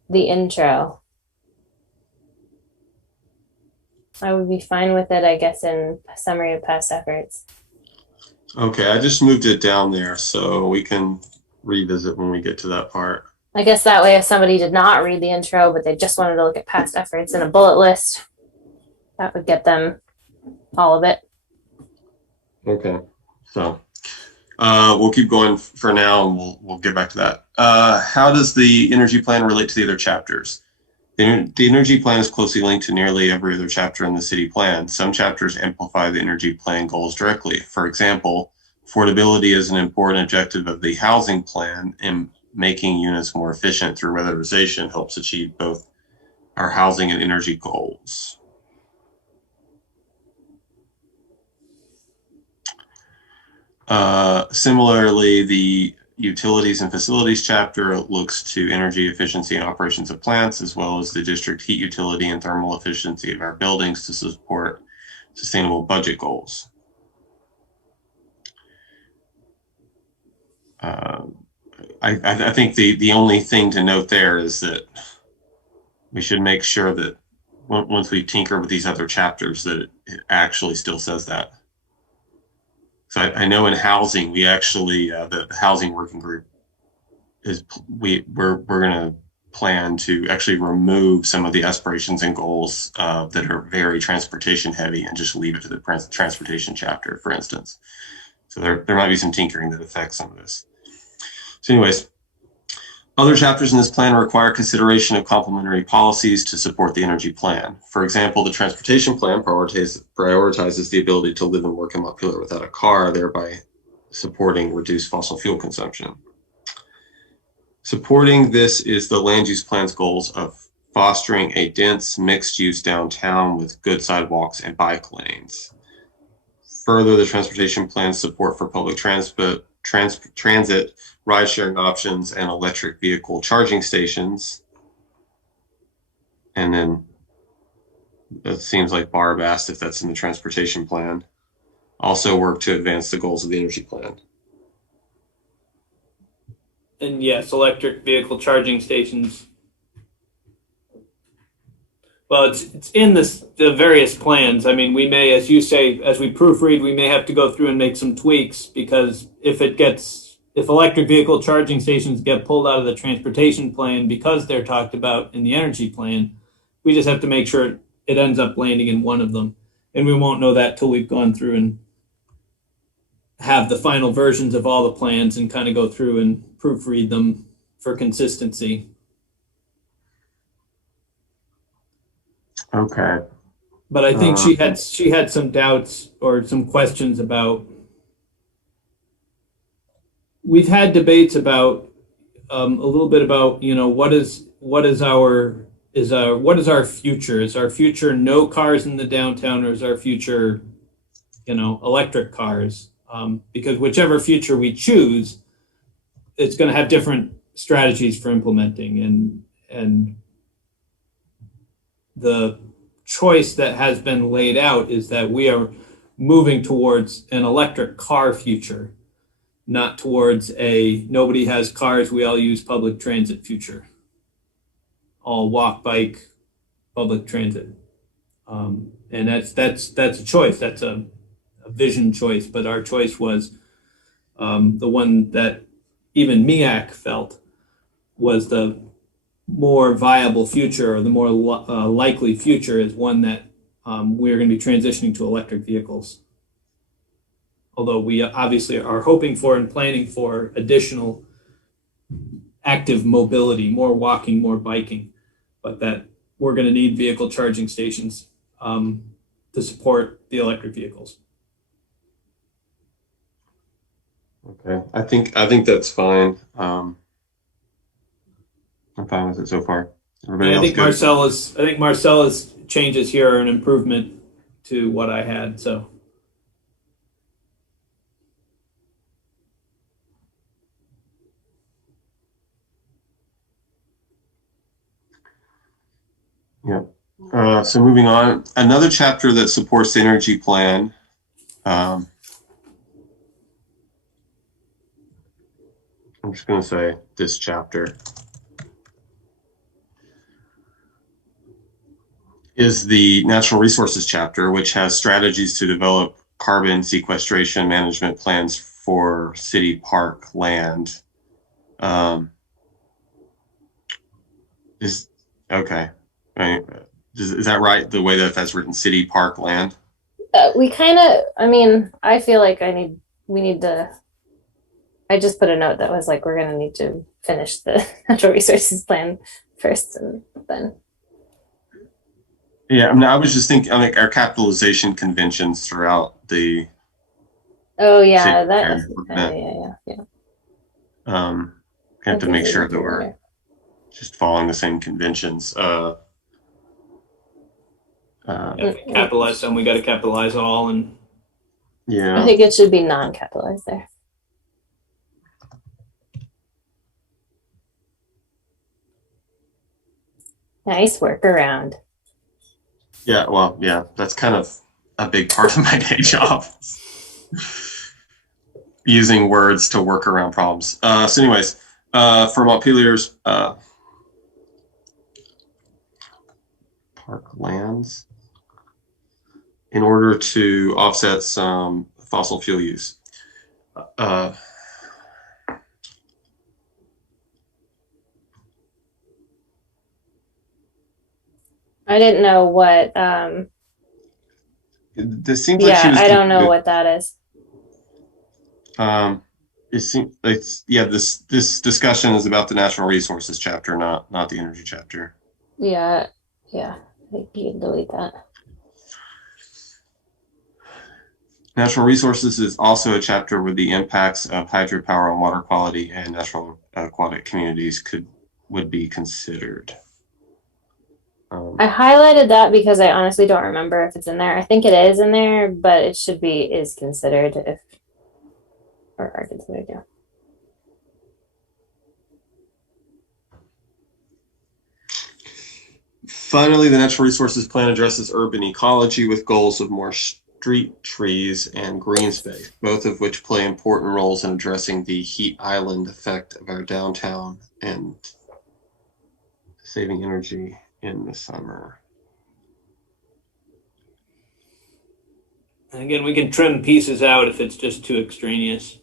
the intro. I would be fine with it, I guess, in summary of past efforts. Okay, I just moved it down there so we can revisit when we get to that part. I guess that way, if somebody did not read the intro, but they just wanted to look at past efforts in a bullet list, that would get them all of it. Okay, so we'll keep going for now, and we'll get back to that. How does the energy plan relate to the other chapters? The energy plan is closely linked to nearly every other chapter in the city plan. Some chapters amplify the energy plan goals directly. For example, affordability is an important objective of the housing plan, and making units more efficient through weatherization helps achieve both our housing and energy goals. Similarly, the utilities and facilities chapter looks to energy efficiency and operations of plants, as well as the district heat utility and thermal efficiency of our buildings to support sustainable budget goals. I think the only thing to note there is that we should make sure that once we tinker with these other chapters that it actually still says that. So I know in housing, we actually, the housing working group is, we're going to plan to actually remove some of the aspirations and goals that are very transportation heavy and just leave it to the transportation chapter, for instance. So there might be some tinkering that affects some of this. So anyways, other chapters in this plan require consideration of complementary policies to support the energy plan. For example, the transportation plan prioritizes the ability to live and work in Montpelier without a car, thereby supporting reduced fossil fuel consumption. Supporting this is the land use plan's goals of fostering a dense mixed-use downtown with good sidewalks and bike lanes. Further, the transportation plan's support for public transit, ride-sharing options, and electric vehicle charging stations. And then it seems like Barb asked if that's in the transportation plan. Also work to advance the goals of the energy plan. And yes, electric vehicle charging stations. Well, it's in the various plans. I mean, we may, as you say, as we proofread, we may have to go through and make some tweaks, because if electric vehicle charging stations get pulled out of the transportation plan because they're talked about in the energy plan, we just have to make sure it ends up landing in one of them. And we won't know that till we've gone through and have the final versions of all the plans and kind of go through and proofread them for consistency. Okay. But I think she had some doubts or some questions about. We've had debates about a little bit about what is our future? Is our future no cars in the downtown, or is our future electric cars? Because whichever future we choose, it's going to have different strategies for implementing, and the choice that has been laid out is that we are moving towards an electric car future, not towards a nobody has cars, we all use public transit future. All walk, bike, public transit. And that's a choice. That's a vision choice. But our choice was the one that even MEAC felt was the more viable future, or the more likely future, is one that we're going to be transitioning to electric vehicles. Although we obviously are hoping for and planning for additional active mobility, more walking, more biking, but that we're going to need vehicle charging stations to support the electric vehicles. Okay, I think that's fine. I'm fine with it so far. Everybody And else good? I think Marcella's changes here are an improvement to what I had. So yeah. So moving on, another chapter that supports the energy plan. I'm just going to say this chapter is the natural resources chapter, which has strategies to develop carbon sequestration management plans for city park land. Is okay. Right. Is that right? The way that that's written, city park land. We kind of, I mean, I feel like we need to, I just put a note that was like, we're going to need to finish the natural resources plan first and then. Yeah, I mean, I was just thinking, like, our capitalization conventions throughout the. Oh yeah, city that, yeah. Have to make sure that we're just following the same conventions. if we capitalize some, we got to capitalize all. And yeah, I think it should be non-capitalized there. Nice workaround. yeah. Well, yeah, that's kind of a big part of my day job. Using words to work around problems. So anyways, for Montpelier's park lands, in order to offset some fossil fuel use. I didn't know what. This seems like she was. I don't know what that is. It seems this discussion is about the natural resources chapter, not the energy chapter. Yeah. I think you can delete that. Natural resources is also a chapter where the impacts of hydropower on water quality and natural aquatic communities would be considered. I highlighted that because I honestly don't remember if it's in there. I think it is in there, but it should be is considered or are considered, yeah. Finally, the natural resources plan addresses urban ecology with goals of more street trees and green space, both of which play important roles in addressing the heat island effect of our downtown and saving energy in the summer. And again, we can trim pieces out if it's just too extraneous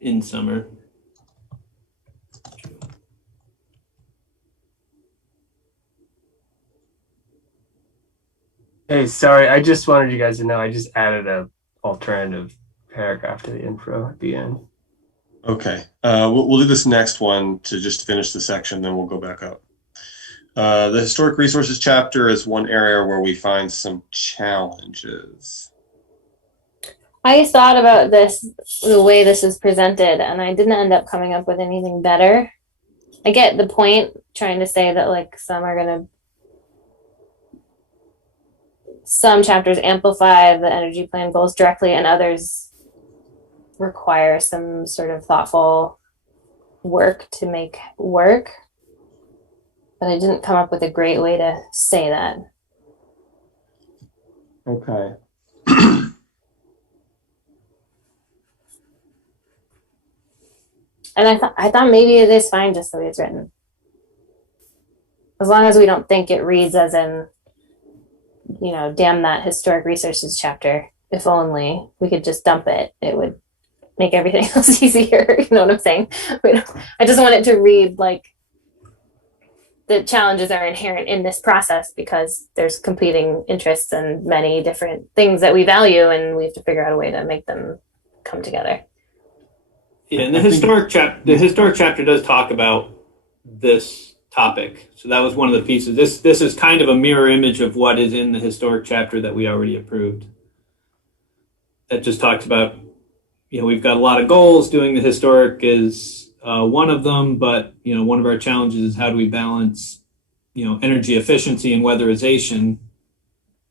in summer. Hey, sorry, I just wanted you guys to know I just added a alternative paragraph to the intro at the end. Okay, we'll do this next one to just finish the section, then we'll go back up. The historic resources chapter is one area where we find some challenges. I thought about this, the way this is presented, and I didn't end up coming up with anything better. I get the point, trying to say that like some chapters amplify the energy plan goals directly and others require some sort of thoughtful work to make work. But I didn't come up with a great way to say that. Okay. And I thought maybe it is fine just the way it's written. As long as we don't think it reads as in, you know, damn that historic resources chapter. If only we could just dump it, it would make everything else easier. You know what I'm saying? I just want it to read like the challenges are inherent in this process because there's competing interests and many different things that we value, and we have to figure out a way to make them come together. Yeah, and the historic chapter does talk about this topic. So that was one of the pieces. This is kind of a mirror image of what is in the historic chapter that we already approved. That just talks about, you know, we've got a lot of goals. Doing the historic is one of them, but, you know, one of our challenges is how do we balance, you know, energy efficiency and weatherization,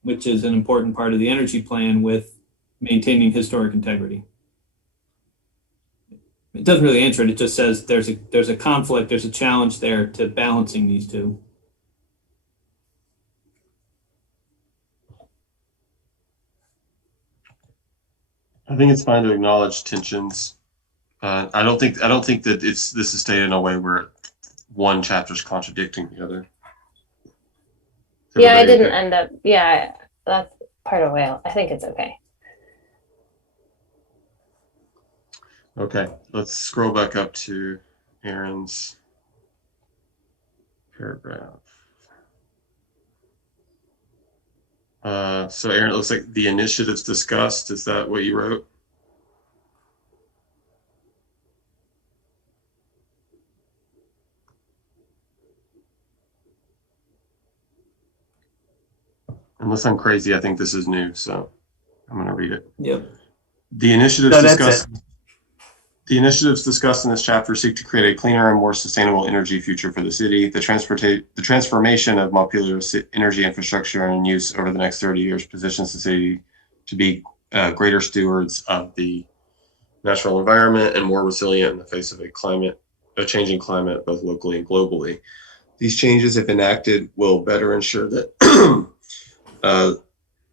which is an important part of the energy plan, with maintaining historic integrity. It doesn't really answer it. It just says there's a conflict, there's a challenge there to balancing these two. I think it's fine to acknowledge tensions. I don't think that this is stated in a way where one chapter is contradicting the other. Yeah, I didn't end up. Yeah, that's part of whale. I think it's okay. Okay, let's scroll back up to Aaron's paragraph. So Aaron, it looks like the initiatives discussed. Is that what you wrote? Unless I'm crazy, I think this is new, so I'm going to read it. Yep. The initiatives discussed in this chapter seek to create a cleaner and more sustainable energy future for the city. The transformation of Montpelier's energy infrastructure and use over the next 30 years positions the city to be greater stewards of the natural environment and more resilient in the face of a changing climate, both locally and globally. These changes, if enacted, will better ensure that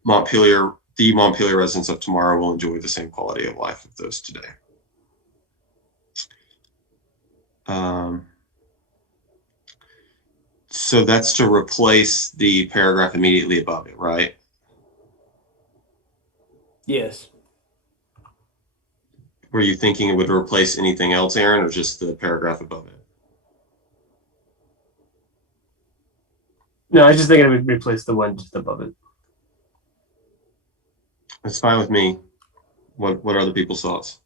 Montpelier residents of tomorrow will enjoy the same quality of life of those today. So that's to replace the paragraph immediately above it, right? Yes. Were you thinking it would replace anything else, Aaron, or just the paragraph above it? No, I was just thinking it would replace the one just above it. It's fine with me. What are other people's thoughts?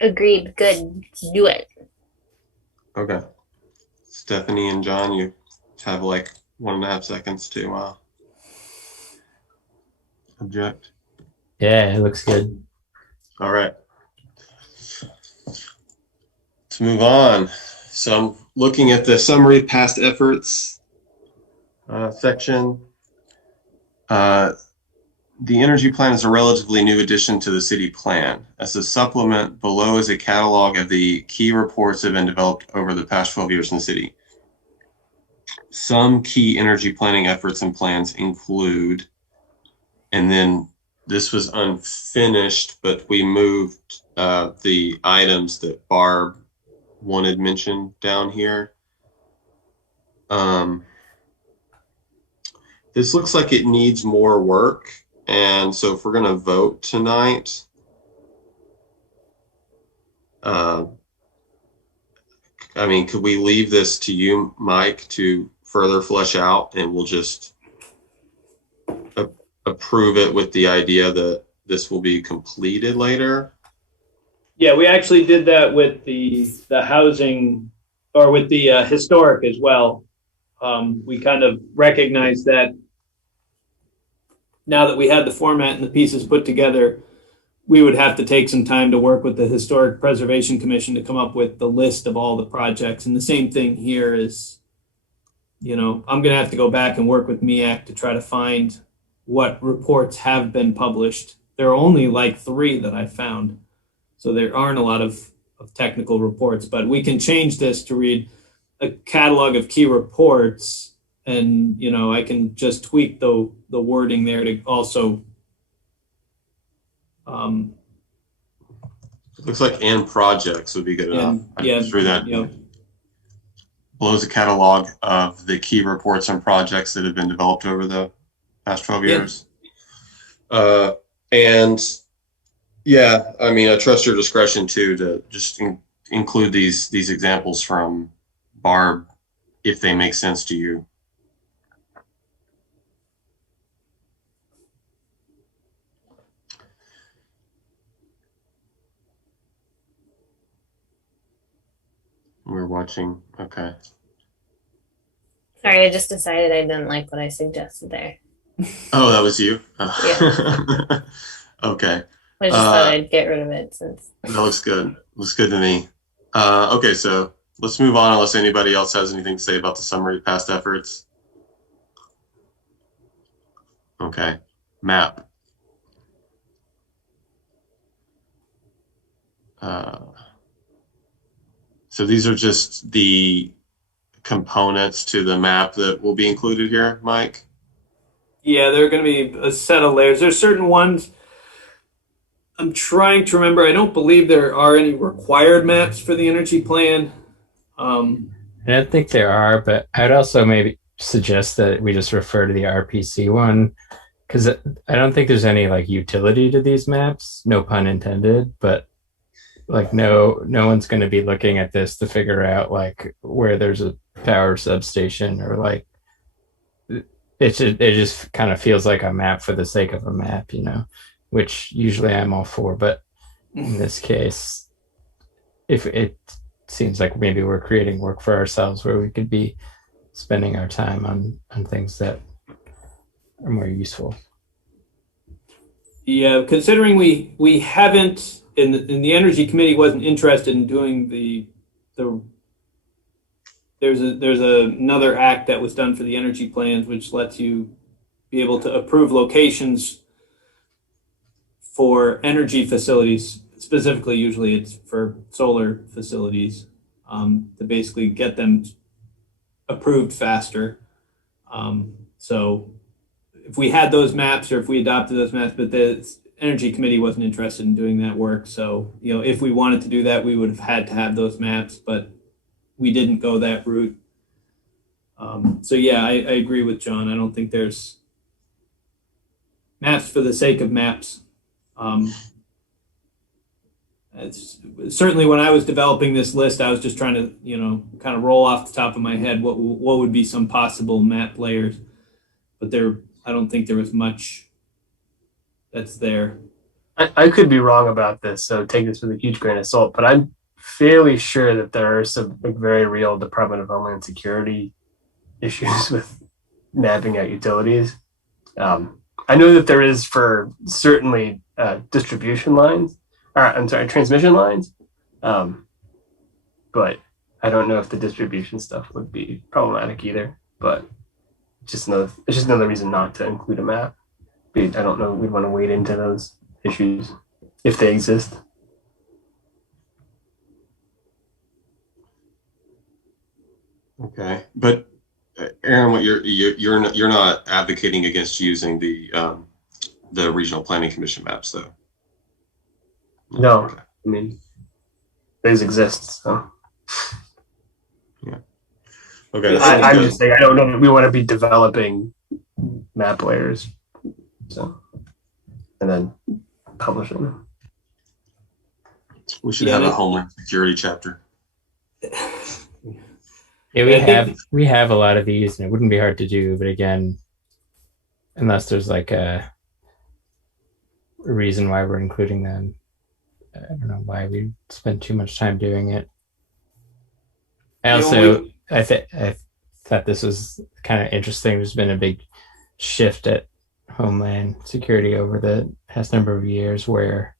Agreed. Good. Do it. Okay. Stephanie and John, you have like 1.5 seconds to object. Yeah, it looks good. All right. Let's move on. So I'm looking at the summary of past efforts section. The energy plan is a relatively new addition to the city plan. As a supplement, below is a catalog of the key reports that have been developed over the past 12 years in the city. Some key energy planning efforts and plans include, and then this was unfinished, but we moved the items that Barb wanted mentioned down here. This looks like it needs more work. And so if we're going to vote tonight, I mean, could we leave this to you, Mike, to further flesh out, and we'll just approve it with the idea that this will be completed later? Yeah, we actually did that with the housing, or with the historic as well. We kind of recognized that now that we had the format and the pieces put together, we would have to take some time to work with the Historic Preservation Commission to come up with the list of all the projects. And the same thing here is, I'm going to have to go back and work with MEAC to try to find what reports have been published. There are only like 3 that I found. So there aren't a lot of technical reports, but we can change this to read a catalog of key reports, and I can just tweak the wording there to also It looks like and projects would be good enough. Through that. Below is a catalog of the key reports and projects that have been developed over the past 12 years. And yeah, I mean, I trust your discretion too to just include these examples from Barb if they make sense to you. We're watching. Okay. Sorry, I just decided I didn't like what I suggested there. Oh, that was you? Yeah. Okay. I just thought I'd get rid of it since. That looks good. Looks good to me. Okay, so let's move on unless anybody else has anything to say about the summary of past efforts. Okay. Map. So these are just the components to the map that will be included here, Mike? Yeah, there are going to be a set of layers. There's certain ones I'm trying to remember. I don't believe there are any required maps for the energy plan. I don't think there are, but I'd also maybe suggest that we just refer to the RPC one, because I don't think there's any like utility to these maps, no pun intended, but like no one's going to be looking at this to figure out like where there's a power substation, or like it just kind of feels like a map for the sake of a map, which usually I'm all for, but in this case, if it seems like maybe we're creating work for ourselves where we could be spending our time on things that are more useful. Yeah, considering we haven't in the Energy Committee wasn't interested in doing there's another act that was done for the energy plans which lets you be able to approve locations for energy facilities. Specifically, usually it's for solar facilities, to basically get them approved faster. So if we had those maps, or if we adopted those maps, but the Energy Committee wasn't interested in doing that work. So, if we wanted to do that, we would have had to have those maps, but we didn't go that route. So yeah, I agree with John. I don't think there's maps for the sake of maps. It's certainly when I was developing this list, I was just trying to, kind of roll off the top of my head what would be some possible map layers, but I don't think there was much that's there. I could be wrong about this, so take this with a huge grain of salt, but I'm fairly sure that there are some very real Department of Homeland Security issues with mapping out utilities. I know that there is for certainly transmission lines. But I don't know if the distribution stuff would be problematic either. But it's just another reason not to include a map. I don't know. We'd want to wade into those issues if they exist. Okay, but Aaron, what you're not advocating against using the regional planning commission maps, though. No, okay. I mean those exist. So yeah. Okay. I'm just saying I don't know that we want to be developing map layers, so and then publishing them. We should have a Homeland Security chapter. Yeah, we have a lot of these, and it wouldn't be hard to do. But again, unless there's like a reason why we're including them, I don't know why we spend too much time doing it. I thought this was kind of interesting. There's been a big shift at Homeland Security over the past number of years where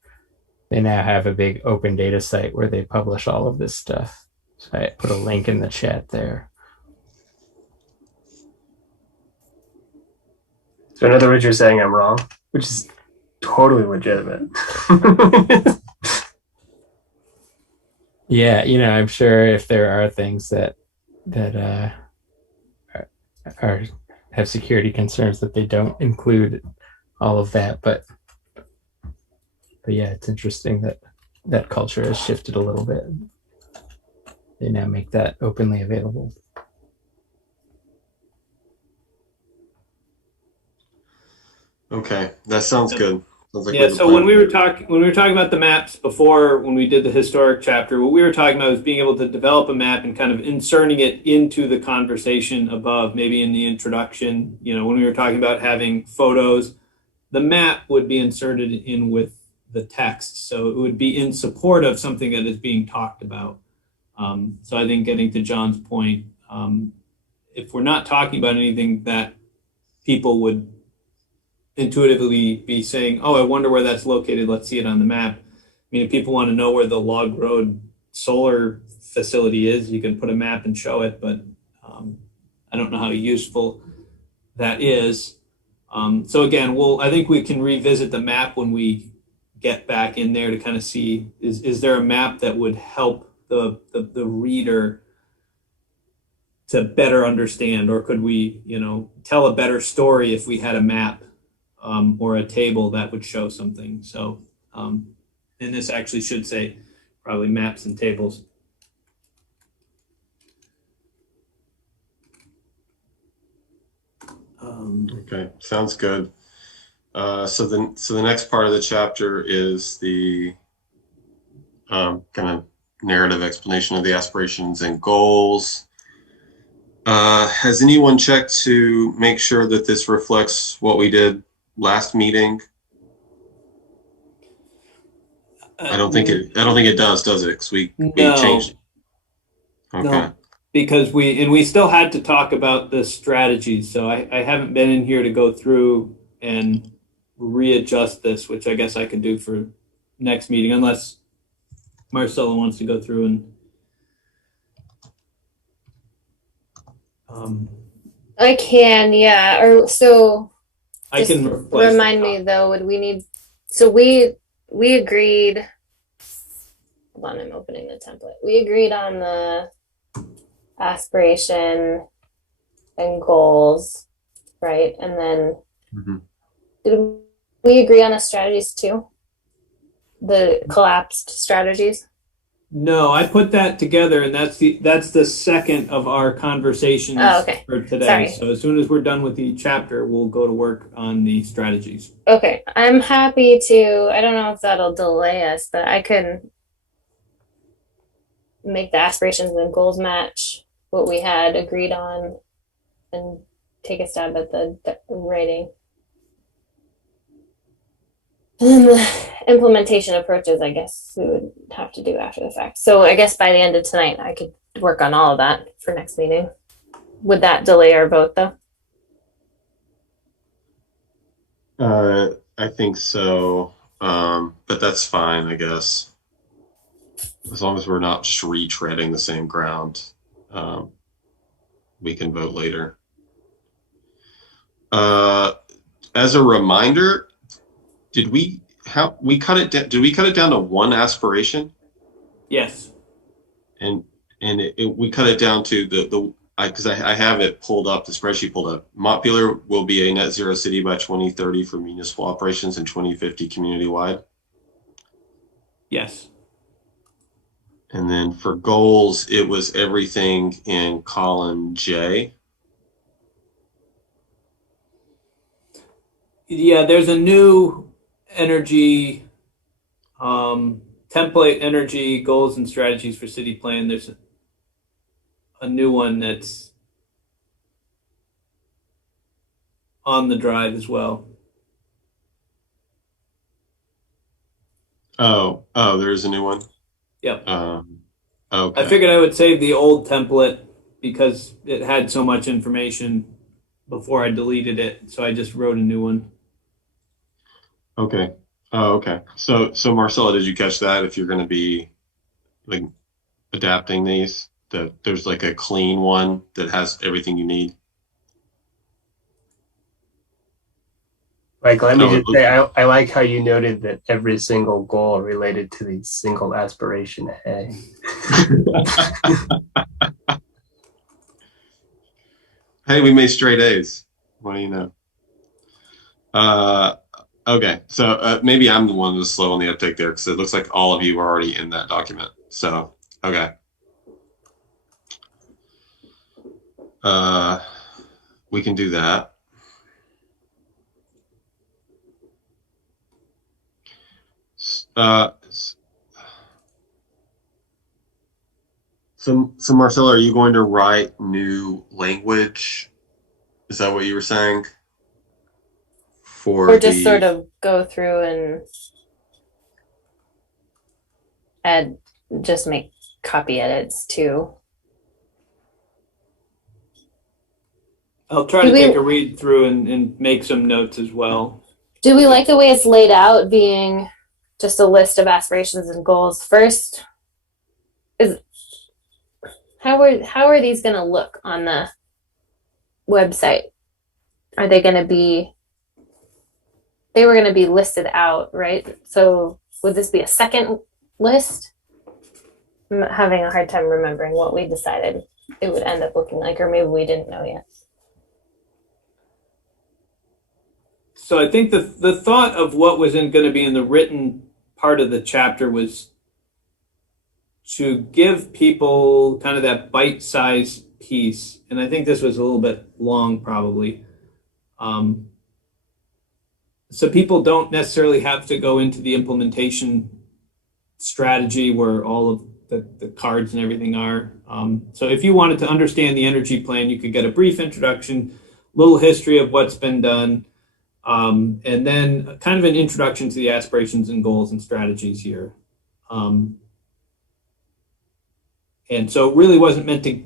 they now have a big open data site where they publish all of this stuff. So I put a link in the chat there. So in other words, you're saying I'm wrong, which is totally legitimate. Yeah, I'm sure if there are things that are have security concerns that they don't include all of that, but yeah, it's interesting that that culture has shifted a little bit. They now make that openly available. Okay, that sounds good. Sounds like we Yeah, have a so plan. when we were talking about the maps before, when we did the historic chapter, what we were talking about was being able to develop a map and kind of inserting it into the conversation above, maybe in the introduction. When we were talking about having photos, the map would be inserted in with the text, so it would be in support of something that is being talked about. So I think, getting to John's point, if we're not talking about anything that people would intuitively be saying, oh, I wonder where that's located, let's see it on the map. I mean, if people want to know where the Log Road solar facility is, you can put a map and show it, but I don't know how useful that is. So again, I think we can revisit the map when we get back in there to kind of see, is there a map that would help the reader to better understand, or could we, tell a better story if we had a map or a table that would show something. So, and this actually should say probably maps and tables. Okay, sounds good. So the next part of the chapter is the kind of narrative explanation of the aspirations and goals. Has anyone checked to make sure that this reflects what we did last meeting? I don't think it does it? Because we changed. Okay. No, because we still had to talk about the strategies. So I haven't been in here to go through and readjust this, which I guess I could do for next meeting, unless Marcella wants to go through and. I can, yeah. Or so. I Just can replace remind me though. Would we need? So we agreed. Hold on, I'm opening the template. We agreed on the aspiration and goals, right? And then did we agree on the strategies too? The collapsed strategies? No, I put that together, and that's the second of our conversations for today. Sorry. So as soon as we're done with the chapter, we'll go to work on the strategies. Okay, I'm happy to. I don't know if that'll delay us, but I can make the aspirations and goals match what we had agreed on and take a stab at the writing. And then the implementation approaches, I guess we would have to do after the fact. So I guess by the end of tonight, I could work on all of that for next meeting. Would that delay our vote, though? I think so, but that's fine, I guess. As long as we're not just retreading the same ground, we can vote later. As a reminder, did we cut it down to one aspiration? Yes. And we cut it down to because I have it pulled up, the spreadsheet pulled up. Montpelier will be a net zero city by 2030 for municipal operations and 2050 community wide. Yes. And then for goals, it was everything in column J. Yeah, there's a new energy template, energy goals and strategies for city plan. There's a new one that's on the drive as well. Oh, there's a new one. Yep. Okay. I figured I would save the old template because it had so much information before I deleted it, so I just wrote a new one. Okay. Oh, okay. So Marcella, did you catch that? If you're going to be like adapting these, that there's like a clean one that has everything you need. Like, let me Oh, just say, I like how you noted that every single goal related to the single aspiration. Hey. hey, we made straight A's. What do you know? Okay, so maybe I'm the one who's slow on the uptake there because it looks like all of you are already in that document. So, okay. We can do that. So Marcella, are you going to write new language? Is that what you were saying? For Or just the sort of go through and add, just make copy edits too. I'll try Do to we- take a read through and make some notes as well. Do we like the way it's laid out, being just a list of aspirations and goals first? How are these going to look on the website? Are they going to be? They were going to be listed out, right? So would this be a second list? I'm having a hard time remembering what we decided it would end up looking like, or maybe we didn't know yet. So I think the thought of what was going to be in the written part of the chapter was to give people kind of that bite-sized piece. And I think this was a little bit long, probably. So people don't necessarily have to go into the implementation strategy where all of the cards and everything are. So if you wanted to understand the energy plan, you could get a brief introduction, little history of what's been done, and then kind of an introduction to the aspirations and goals and strategies here. And so it really wasn't meant to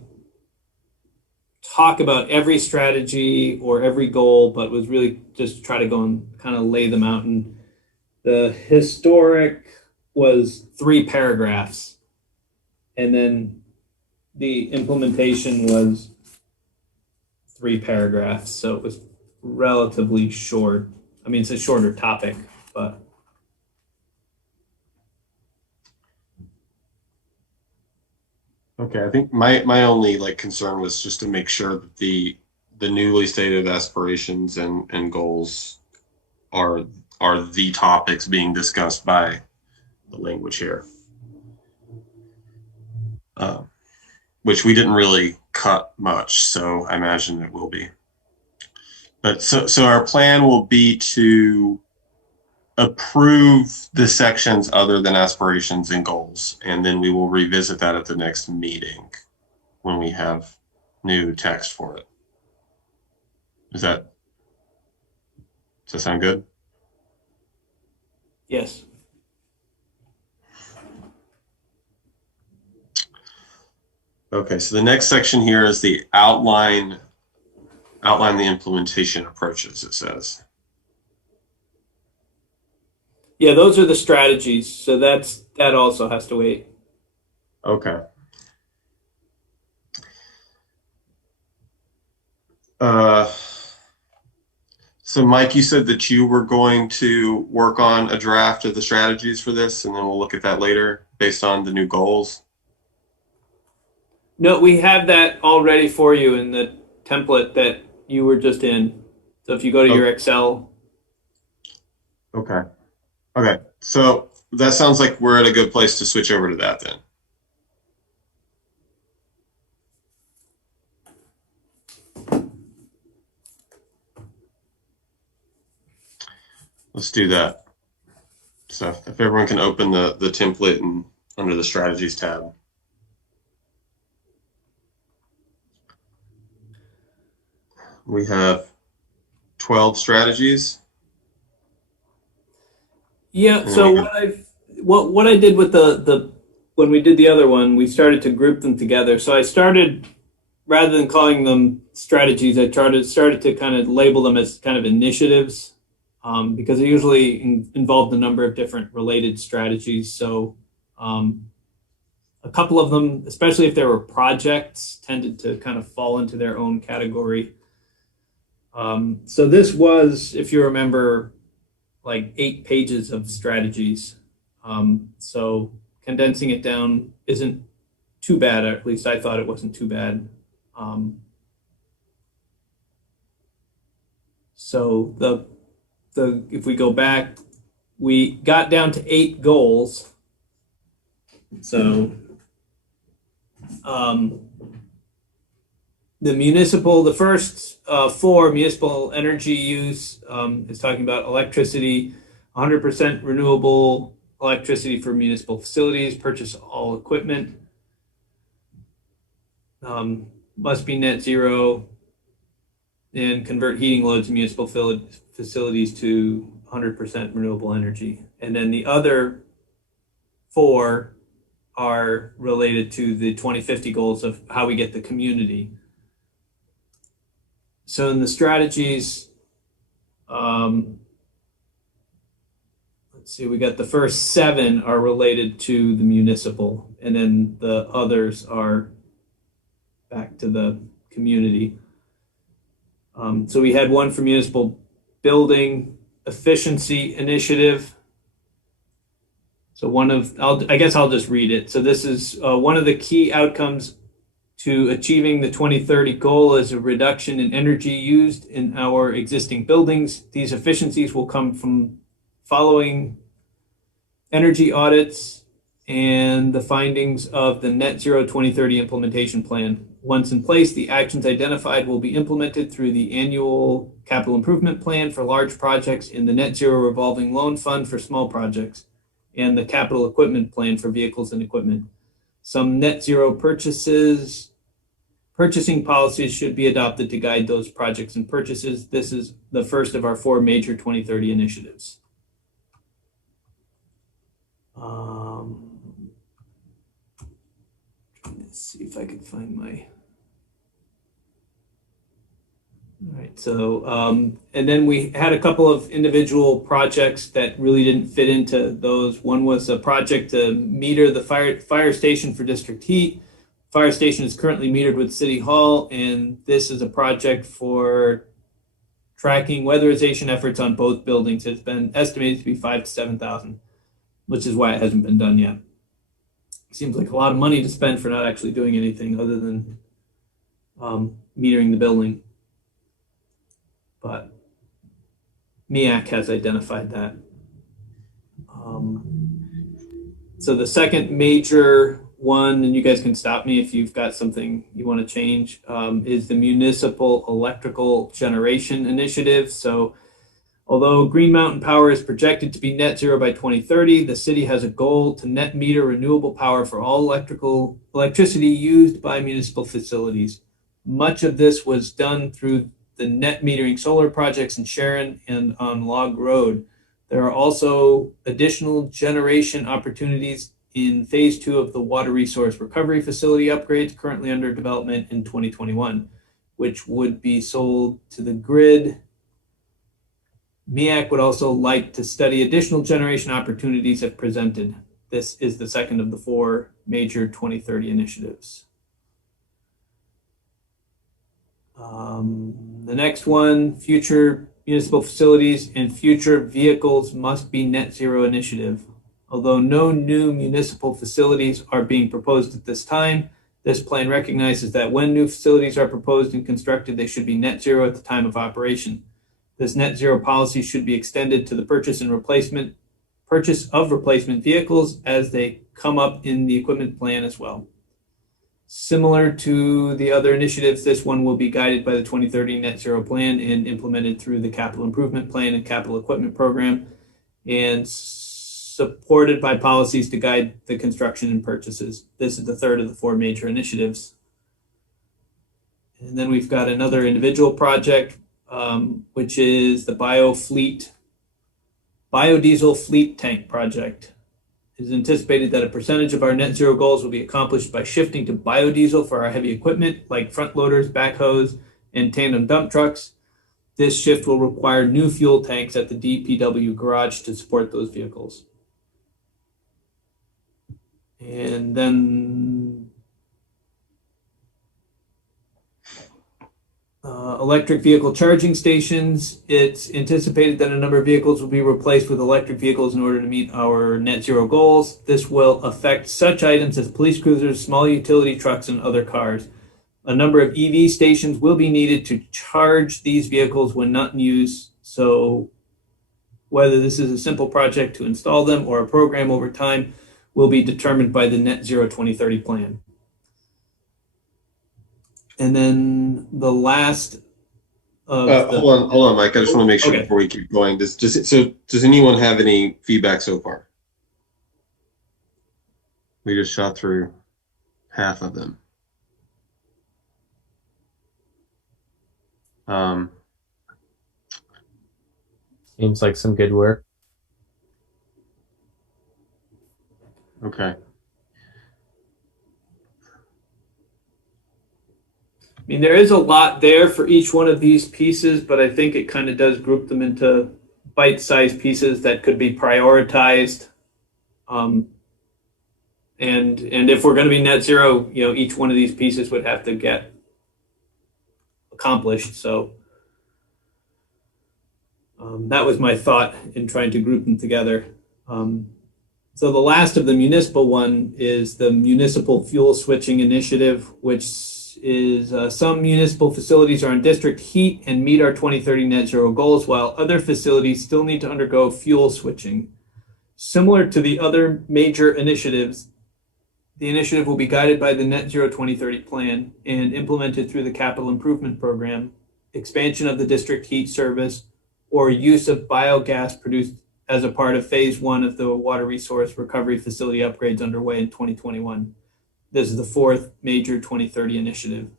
talk about every strategy or every goal, but was really just to try to go and kind of lay them out. And the historic was 3 paragraphs. And then the implementation was 3 paragraphs. So it was relatively short. I mean, it's a shorter topic, but. Okay, I think my only concern was just to make sure that the newly stated aspirations and goals are the topics being discussed by the language here, which we didn't really cut much, so I imagine it will be. But so our plan will be to approve the sections other than aspirations and goals, and then we will revisit that at the next meeting when we have new text for it. Does that sound good? Yes. Okay, so the next section here is the outline the implementation approaches, it says. Yeah, those are the strategies. So that also has to wait. Okay. So Mike, you said that you were going to work on a draft of the strategies for this, and then we'll look at that later based on the new goals. No, we have that all ready for you in the template that you were just in. So if you go to your Excel. Okay. Okay. So that sounds like we're at a good place to switch over to that then. Let's do that. So if everyone can open the template and under the strategies tab. We have 12 strategies. Yeah, so what I did with the when we did the other one, we started to group them together. So I started, rather than calling them strategies, I started to kind of label them as kind of initiatives, because they usually involved a number of different related strategies. So a couple of them, especially if there were projects, tended to kind of fall into their own category. So this was, if you remember, like 8 pages of strategies. So condensing it down isn't too bad, or at least I thought it wasn't too bad. So the if we go back, we got down to 8 goals. So the first 4, municipal energy use, is talking about electricity, 100% renewable electricity for municipal facilities, purchase all equipment, must be net zero, and convert heating loads in municipal facilities to 100% renewable energy. And then the other 4 are related to the 2050 goals of how we get the community. So in the strategies, let's see, we got the first 7 are related to the municipal, and then the others are back to the community. So we had one for municipal building efficiency initiative. So I guess I'll just read it. So this is one of the key outcomes to achieving the 2030 goal is a reduction in energy used in our existing buildings. These efficiencies will come from following energy audits and the findings of the Net Zero 2030 implementation plan. Once in place, the actions identified will be implemented through the annual capital improvement plan for large projects in the Net Zero revolving loan fund for small projects and the capital equipment plan for vehicles and equipment. Some net zero purchasing policies should be adopted to guide those projects and purchases. This is the first of our 4 major 2030 initiatives. Let's see if I can find my. All right, so, and then we had a couple of individual projects that really didn't fit into those. One was a project to meter the fire station for district heat. Fire station is currently metered with City Hall, and this is a project for tracking weatherization efforts on both buildings. It's been estimated to be $5,000 to $7,000, which is why it hasn't been done yet. Seems like a lot of money to spend for not actually doing anything other than metering the building. But MEAC has identified that. So the second major one, and you guys can stop me if you've got something you want to change, is the Municipal Electrical Generation Initiative. So although Green Mountain Power is projected to be net zero by 2030, the city has a goal to net meter renewable power for all electricity used by municipal facilities. Much of this was done through the net metering solar projects in Sharon and on Log Road. There are also additional generation opportunities in phase 2 of the water resource recovery facility upgrades currently under development in 2021, which would be sold to the grid. MEAC would also like to study additional generation opportunities if presented. This is the second of the 4 major 2030 initiatives. The next one, future municipal facilities and future vehicles must be net zero initiative. Although no new municipal facilities are being proposed at this time, this plan recognizes that when new facilities are proposed and constructed, they should be net zero at the time of operation. This net zero policy should be extended to the purchase of replacement vehicles as they come up in the equipment plan as well. Similar to the other initiatives, this one will be guided by the 2030 net zero plan and implemented through the capital improvement plan and capital equipment program, and supported by policies to guide the construction and purchases. This is the third of the 4 major initiatives. And then we've got another individual project, which is the biodiesel fleet tank project. It is anticipated that a percentage of our net zero goals will be accomplished by shifting to biodiesel for our heavy equipment like front loaders, backhoes, and tandem dump trucks. This shift will require new fuel tanks at the DPW garage to support those vehicles. And then Electric vehicle charging stations. It's anticipated that a number of vehicles will be replaced with electric vehicles in order to meet our net zero goals. This will affect such items as police cruisers, small utility trucks, and other cars. A number of EV stations will be needed to charge these vehicles when not in use. So whether this is a simple project to install them or a program over time will be determined by the Net Zero 2030 plan. And then the last of hold on, Mike. I just want to make sure Okay. before we keep going. Does anyone have any feedback so far? We just shot through half of them. Seems like some good work. Okay. I mean, there is a lot there for each one of these pieces, but I think it kind of does group them into bite-sized pieces that could be prioritized. And if we're going to be net zero, you know, each one of these pieces would have to get accomplished. So that was my thought in trying to group them together. So the last of the municipal one is the municipal fuel switching initiative, which is some municipal facilities are on district heat and meet our 2030 net zero goals, while other facilities still need to undergo fuel switching. Similar to the other major initiatives, the initiative will be guided by the Net Zero 2030 plan and implemented through the capital improvement program, expansion of the district heat service, or use of biogas produced as a part of phase 1 of the water resource recovery facility upgrades underway in 2021. This is the fourth major 2030 initiative.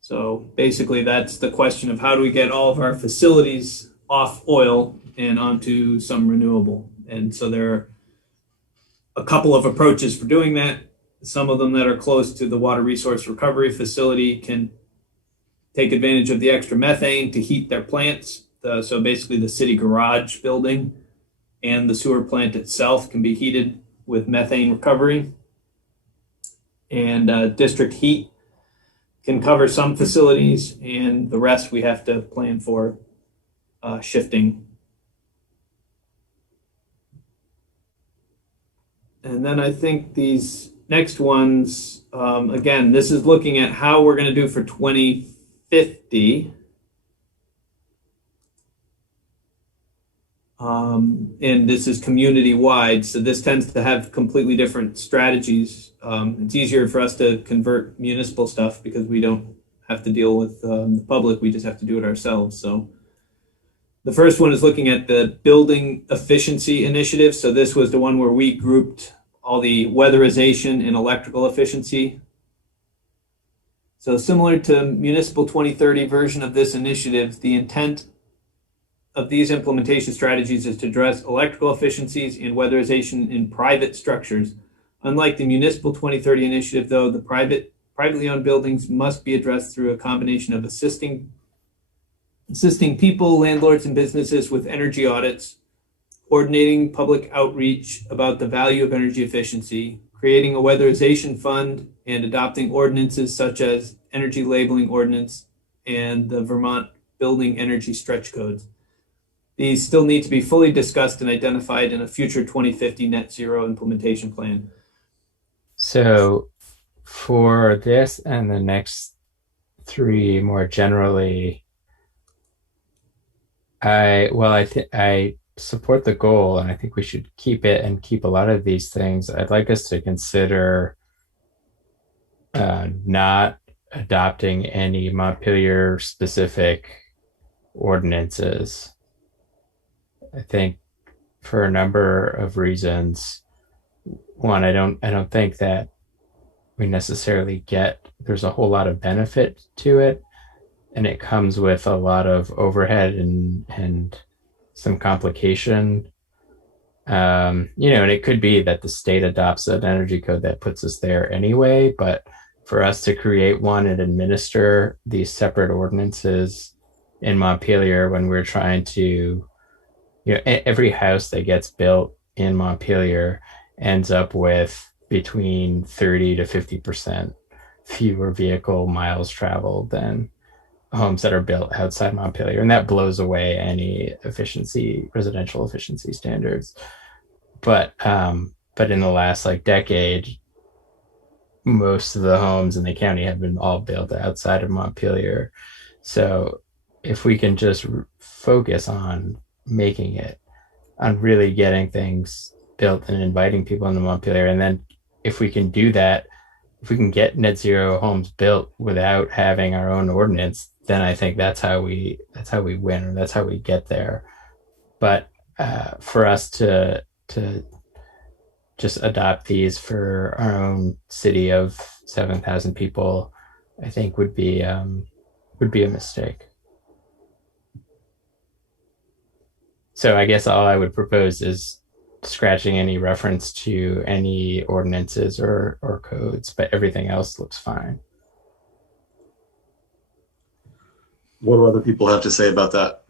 So basically that's the question of how do we get all of our facilities off oil and onto some renewable. And so there are a couple of approaches for doing that. Some of them that are close to the water resource recovery facility can take advantage of the extra methane to heat their plants. So basically the city garage building and the sewer plant itself can be heated with methane recovery. And district heat can cover some facilities, and the rest we have to plan for shifting. And then I think these next ones, again, this is looking at how we're going to do for 2050. And this is community wide, so this tends to have completely different strategies. It's easier for us to convert municipal stuff because we don't have to deal with the public, we just have to do it ourselves. So the first one is looking at the building efficiency initiative. So this was the one where we grouped all the weatherization and electrical efficiency. So similar to municipal 2030 version of this initiative, the intent of these implementation strategies is to address electrical efficiencies and weatherization in private structures. Unlike the municipal 2030 initiative, though, the privately owned buildings must be addressed through a combination of assisting people, landlords, and businesses with energy audits, coordinating public outreach about the value of energy efficiency, creating a weatherization fund, and adopting ordinances such as energy labeling ordinance and the Vermont building energy stretch codes. These still need to be fully discussed and identified in a future 2050 net zero implementation plan. So for this and the next three more generally, I support the goal, and I think we should keep it and keep a lot of these things. I'd like us to consider not adopting any Montpelier specific ordinances. I think for a number of reasons. One, I don't think that we necessarily there's a whole lot of benefit to it, and it comes with a lot of overhead and some complication. And it could be that the state adopts an energy code that puts us there anyway, but for us to create one and administer these separate ordinances in Montpelier when we're trying to, every house that gets built in Montpelier ends up with between 30 to 50% fewer vehicle miles traveled than homes that are built outside Montpelier, and that blows away any residential efficiency standards. But in the last like decade, most of the homes in the county have been all built outside of Montpelier. So if we can just focus on really getting things built and inviting people into Montpelier, and then if we can do that, if we can get net zero homes built without having our own ordinance, then I think that's how we win, or that's how we get there. But for us to just adopt these for our own city of 7,000 people, I think would be a mistake. So I guess all I would propose is scratching any reference to any ordinances or codes, but everything else looks fine. What do other people have to say about that?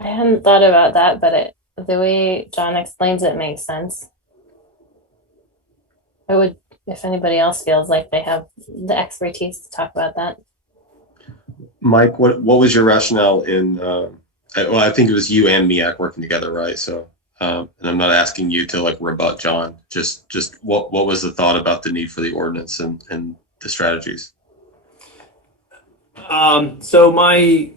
I hadn't thought about that, but the way John explains it makes sense. I would, if anybody else feels like they have the expertise to talk about that. Mike, what was your rationale in? I think it was you and MEAC working together, right? So, and I'm not asking you to like rebut John. Just what was the thought about the need for the ordinance and the strategies? So my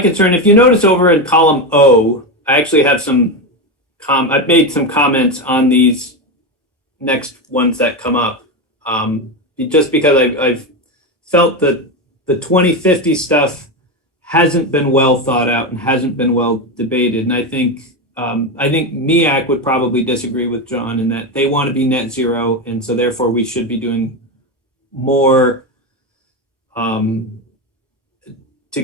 concern, if you notice over in column O, I actually have I've made some comments on these next ones that come up. Just because I've felt that the 2050 stuff hasn't been well thought out and hasn't been well debated. And I think MEAC would probably disagree with John in that they want to be net zero. And so therefore we should be doing more to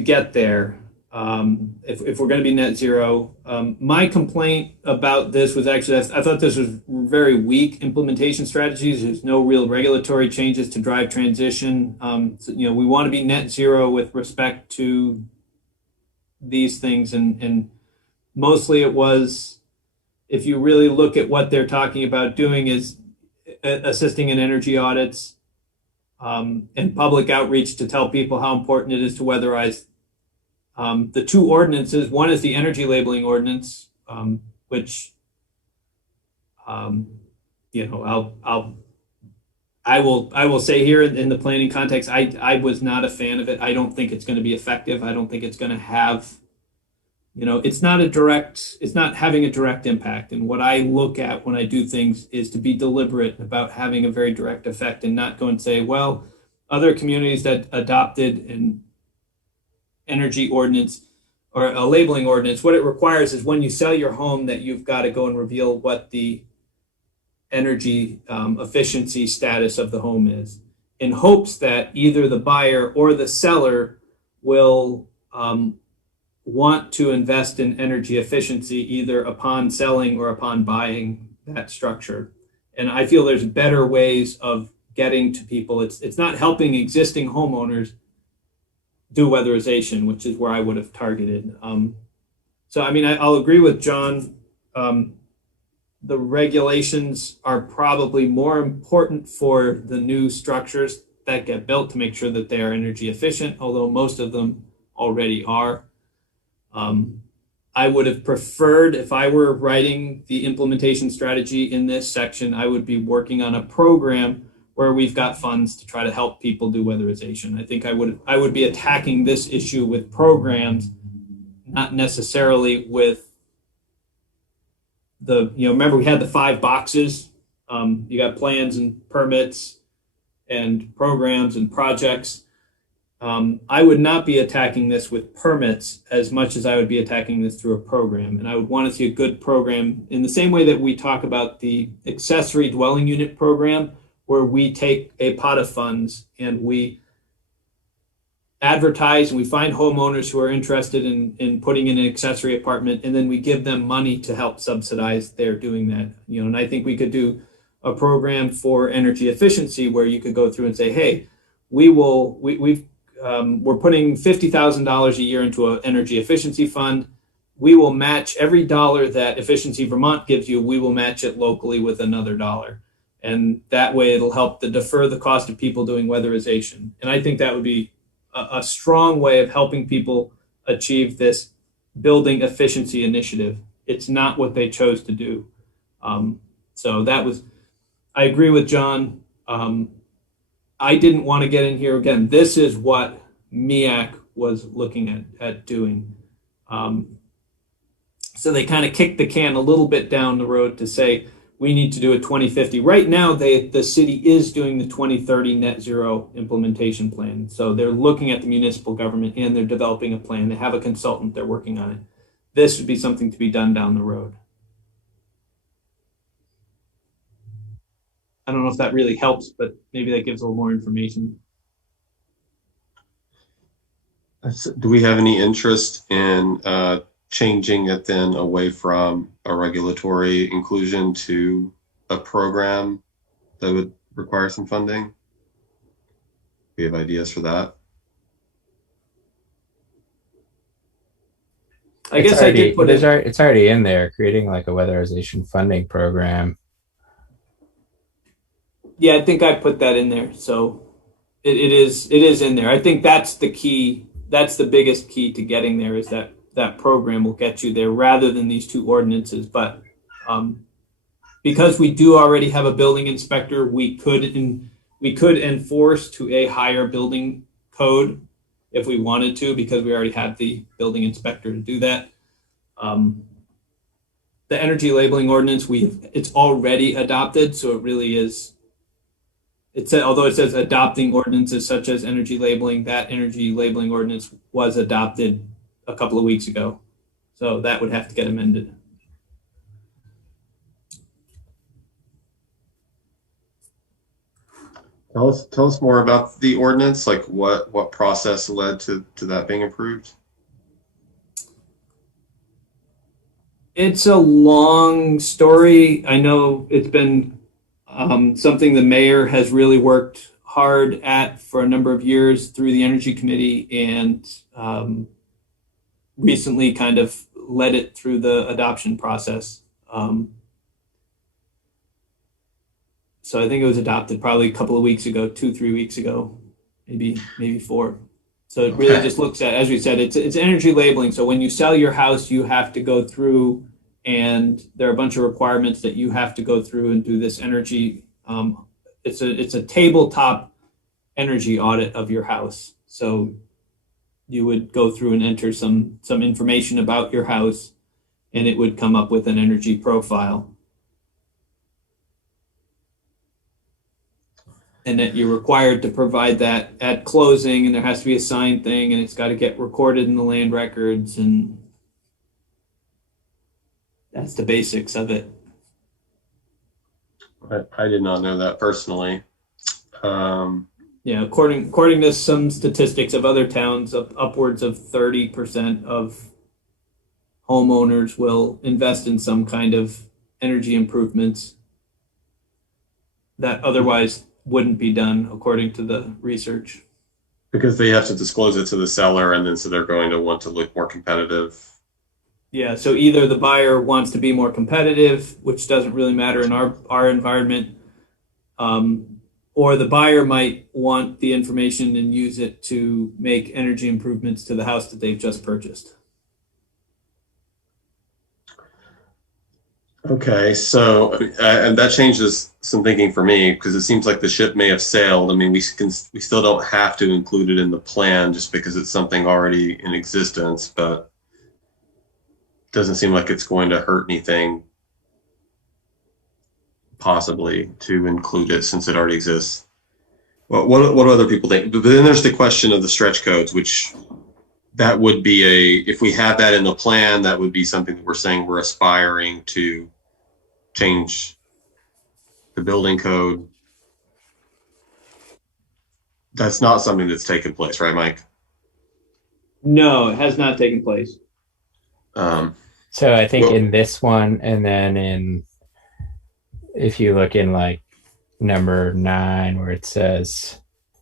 get there. If we're going to be net zero, my complaint about this was actually, I thought this was very weak implementation strategies. There's no real regulatory changes to drive transition. So, we want to be net zero with respect to these things. And mostly it was, if you really look at what they're talking about doing, is assisting in energy audits and public outreach to tell people how important it is to weatherize. The two ordinances, one is the energy labeling ordinance, which, I will say here in the planning context, I was not a fan of it. I don't think it's going to be effective. I don't think it's going to have, it's not having a direct impact. And what I look at when I do things is to be deliberate about having a very direct effect and not go and say, well, other communities that adopted an energy ordinance or a labeling ordinance, what it requires is when you sell your home that you've got to go and reveal what the energy efficiency status of the home is, in hopes that either the buyer or the seller will want to invest in energy efficiency either upon selling or upon buying that structure. And I feel there's better ways of getting to people. It's not helping existing homeowners do weatherization, which is where I would have targeted. So, I'll agree with John. The regulations are probably more important for the new structures that get built to make sure that they are energy efficient, although most of them already are. I would have preferred, if I were writing the implementation strategy in this section, I would be working on a program where we've got funds to try to help people do weatherization. I think I would be attacking this issue with programs, not necessarily with remember we had the 5 boxes. You got plans and permits and programs and projects. I would not be attacking this with permits as much as I would be attacking this through a program. And I would want to see a good program in the same way that we talk about the accessory dwelling unit program, where we take a pot of funds and we advertise and we find homeowners who are interested in putting in an accessory apartment, and then we give them money to help subsidize their doing that. And I think we could do a program for energy efficiency where you could go through and say, hey, we're putting $50,000 a year into an energy efficiency fund. We will match every dollar that Efficiency Vermont gives you. We will match it locally with another dollar. And that way it'll help to defer the cost of people doing weatherization. And I think that would be a strong way of helping people achieve this building efficiency initiative. It's not what they chose to do. So that was, I agree with John. I didn't want to get in here again. This is what MEAC was looking at doing. So they kind of kicked the can a little bit down the road to say, we need to do a 2050. Right now, the city is doing the 2030 net zero implementation plan. So they're looking at the municipal government and they're developing a plan. They have a consultant, they're working on it. This would be something to be done down the road. I don't know if that really helps, but maybe that gives a little more information. Do we have any interest in changing it then away from a regulatory inclusion to a program that would require some funding? We have ideas for that. I guess I did put it. It's already in there, creating like a weatherization funding program. Yeah, I think I put that in there. So it is in there. I think that's the key. That's the biggest key to getting there, is that program will get you there rather than these two ordinances. But because we do already have a building inspector, we could enforce to a higher building code if we wanted to, because we already have the building inspector to do that. The energy labeling ordinance, it's already adopted, so it really is. Although it says adopting ordinances such as energy labeling, that energy labeling ordinance was adopted a couple of weeks ago. So that would have to get amended. Tell us more about the ordinance, like what process led to that being approved? It's a long story. I know it's been something the mayor has really worked hard at for a number of years through the Energy Committee, and recently kind of led it through the adoption process. So I think it was adopted probably a couple of weeks ago, 2-3 weeks ago, maybe 4. So it really just looks at, as we said, it's energy labeling. So when you sell your house, you have to go through, and there are a bunch of requirements that you have to go through and do this energy. It's a tabletop energy audit of your house. So you would go through and enter some information about your house, and it would come up with an energy profile. And that you're required to provide that at closing, and there has to be a signed thing, and it's got to get recorded in the land records, and that's the basics of it. I did not know that personally. Yeah, according to some statistics of other towns, upwards of 30% of homeowners will invest in some kind of energy improvements that otherwise wouldn't be done, according to the research. Because they have to disclose it to the seller, and then so they're going to want to look more competitive. Yeah, so either the buyer wants to be more competitive, which doesn't really matter in our environment, or the buyer might want the information and use it to make energy improvements to the house that they've just purchased. Okay, so and that changes some thinking for me, because it seems like the ship may have sailed. I mean, we still don't have to include it in the plan just because it's something already in existence, but it doesn't seem like it's going to hurt anything possibly to include it since it already exists. Well, what do other people think? But then there's the question of the stretch codes, which that would be if we have that in the plan, that would be something that we're saying we're aspiring to change the building code. That's not something that's taken place, right, Mike? No, it has not taken place. So I think in this one, and then if you look in like number 9, where it says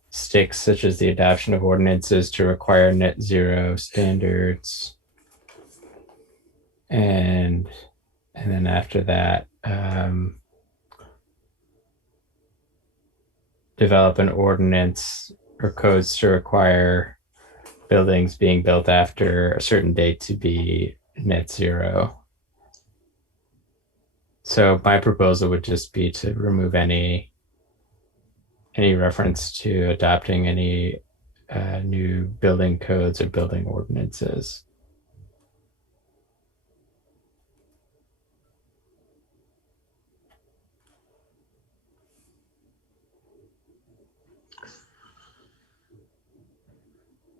sticks such as the adoption of ordinances to require net zero standards, and then after that, develop an ordinance or codes to require buildings being built after a certain date to be net zero. So my proposal would just be to remove any reference to adopting any new building codes or building ordinances.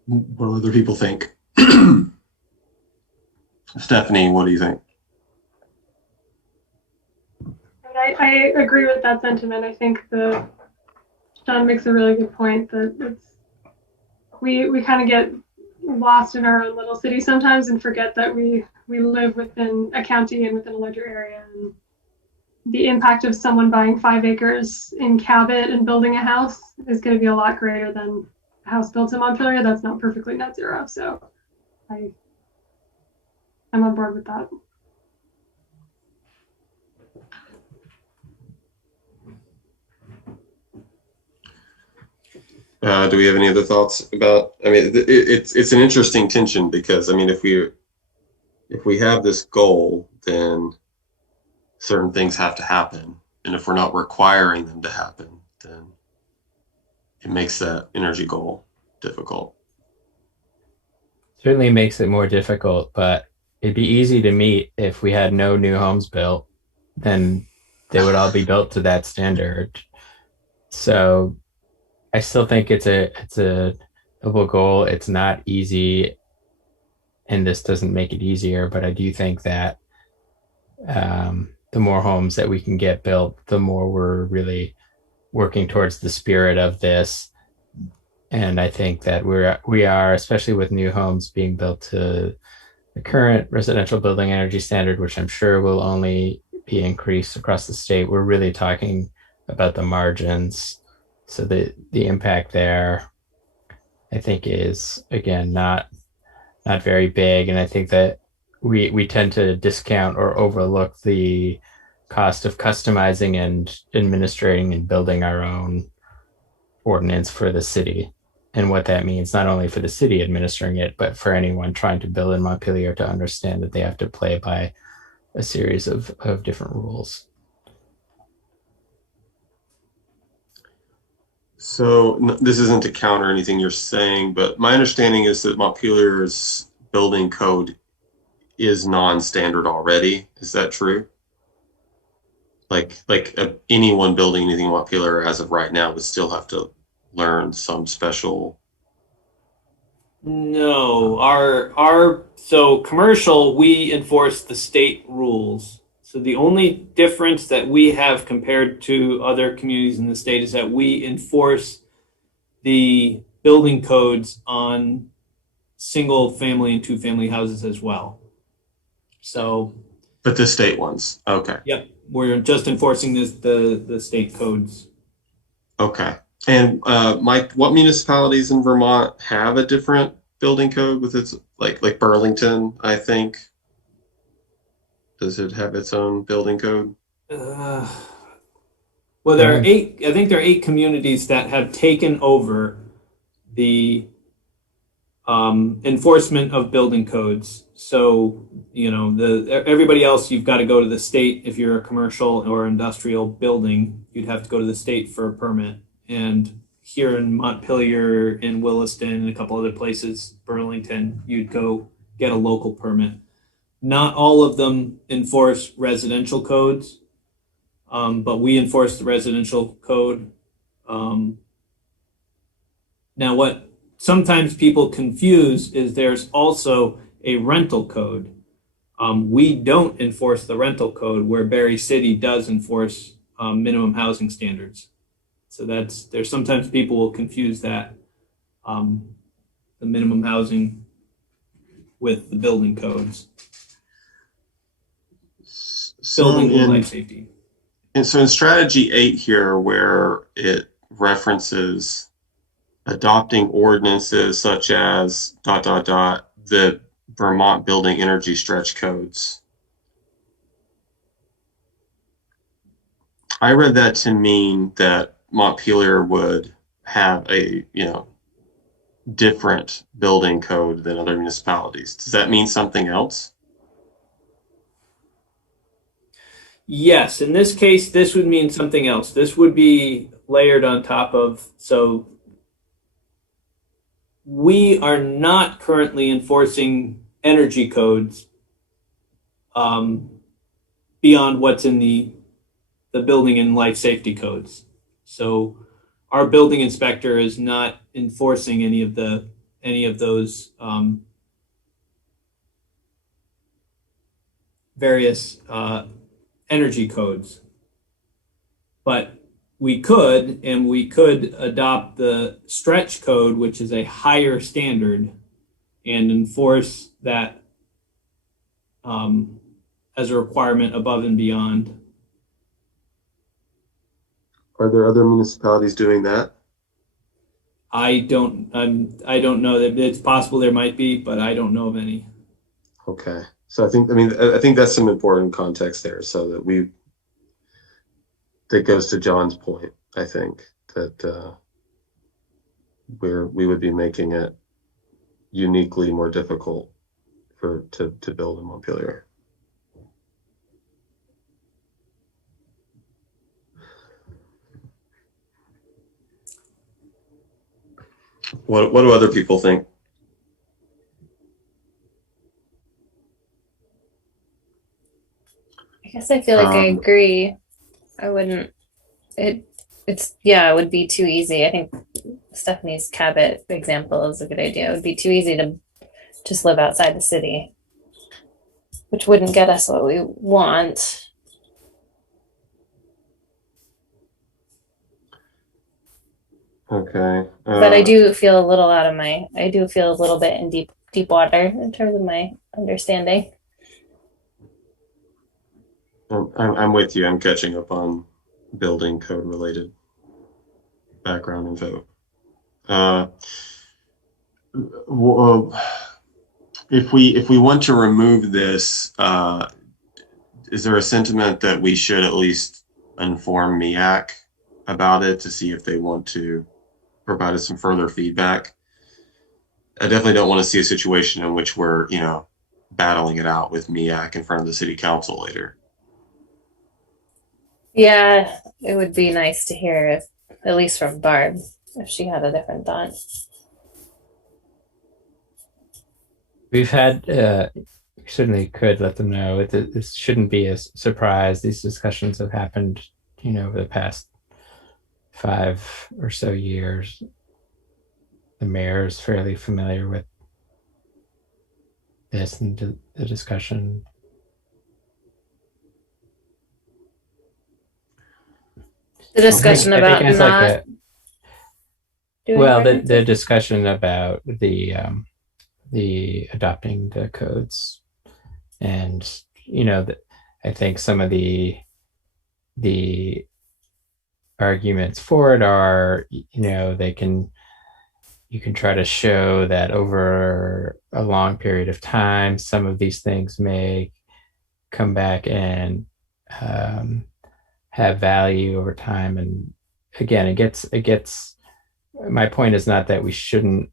What do other people think? Stephanie, what do you think? I agree with that sentiment. I think John makes a really good point that we kind of get lost in our own little city sometimes and forget that we live within a county and within a larger area. And the impact of someone buying 5 acres in Cabot and building a house is going to be a lot greater than a house built in Montpelier that's not perfectly net zero. So I'm on board with that. Do we have any other thoughts about? I mean, it's an interesting tension because I mean, if we have this goal, then certain things have to happen, and if we're not requiring them to happen, then it makes that energy goal difficult. Certainly makes it more difficult, but it'd be easy to meet if we had no new homes built. Then they would all be built to that standard. So I still think it's a noble goal. It's not easy, and this doesn't make it easier. But I do think that the more homes that we can get built, the more we're really working towards the spirit of this. And I think that we are, especially with new homes being built to the current residential building energy standard, which I'm sure will only be increased across the state. We're really talking about the margins. So the impact there, I think, is again not very big, and I think that we tend to discount or overlook the cost of customizing and administrating and building our own ordinance for the city, and what that means not only for the city administering it, but for anyone trying to build in Montpelier to understand that they have to play by a series of different rules. So this isn't to counter anything you're saying, but my understanding is that Montpelier's building code is non-standard already. Is that true? Like anyone building anything in Montpelier as of right now would still have to learn some special. No, so commercial, we enforce the state rules. So the only difference that we have compared to other communities in the state is that we enforce the building codes on single family and 2-family houses as well. So, But the state ones, okay. Yep, we're just enforcing the state codes. Okay. And Mike, what municipalities in Vermont have a different building code with its like Burlington, I think? Does it have its own building code? Well, there are 8. I think there are 8 communities that have taken over the enforcement of building codes. So everybody else, you've got to go to the state. If you're a commercial or industrial building, you'd have to go to the state for a permit. And here in Montpelier, in Williston, and a couple other places, Burlington, you'd go get a local permit. Not all of them enforce residential codes, but we enforce the residential code. Now, what sometimes people confuse is there's also a rental code. We don't enforce the rental code, where Berry City does enforce minimum housing standards. So there's sometimes people will confuse that, the minimum housing with the building codes. Building and life safety. And so in strategy 8 here, where it references adopting ordinances such as ... the Vermont building energy stretch codes. I read that to mean that Montpelier would have a, different building code than other municipalities. Does that mean something else? Yes, in this case, this would mean something else. This would be layered on top of, so we are not currently enforcing energy codes beyond what's in the building and life safety codes. So our building inspector is not enforcing any of those various energy codes. But we could adopt the stretch code, which is a higher standard, and enforce that as a requirement above and beyond. Are there other municipalities doing that? I don't know. That it's possible there might be, but I don't know of any. Okay. So I think that's some important context there, so that that goes to John's point. I think that we would be making it uniquely more difficult to build in Montpelier. What do other people think? I guess I feel like I agree. I wouldn't. It would be too easy. I think Stephanie's Cabot example is a good idea. It would be too easy to just live outside the city, which wouldn't get us what we want. Okay. But I do feel a little I do feel a little bit in deep water in terms of my understanding. I'm with you. I'm catching up on building code related background info. If we want to remove this, is there a sentiment that we should at least inform MEAC about it to see if they want to provide us some further feedback? I definitely don't want to see a situation in which we're, battling it out with MEAC in front of the city council later. Yeah, it would be nice to hear, if at least from Barb, if she had a different thought. We've had, we certainly could let them know. This shouldn't be a surprise. These discussions have happened, over the past 5 or so years. The mayor is fairly familiar with this and the discussion. The discussion about it's not like the discussion about the adopting the codes, and I think some of the arguments for it are, you can try to show that over a long period of time, some of these things may come back and have value over time. And again, it gets, my point is not that we shouldn't,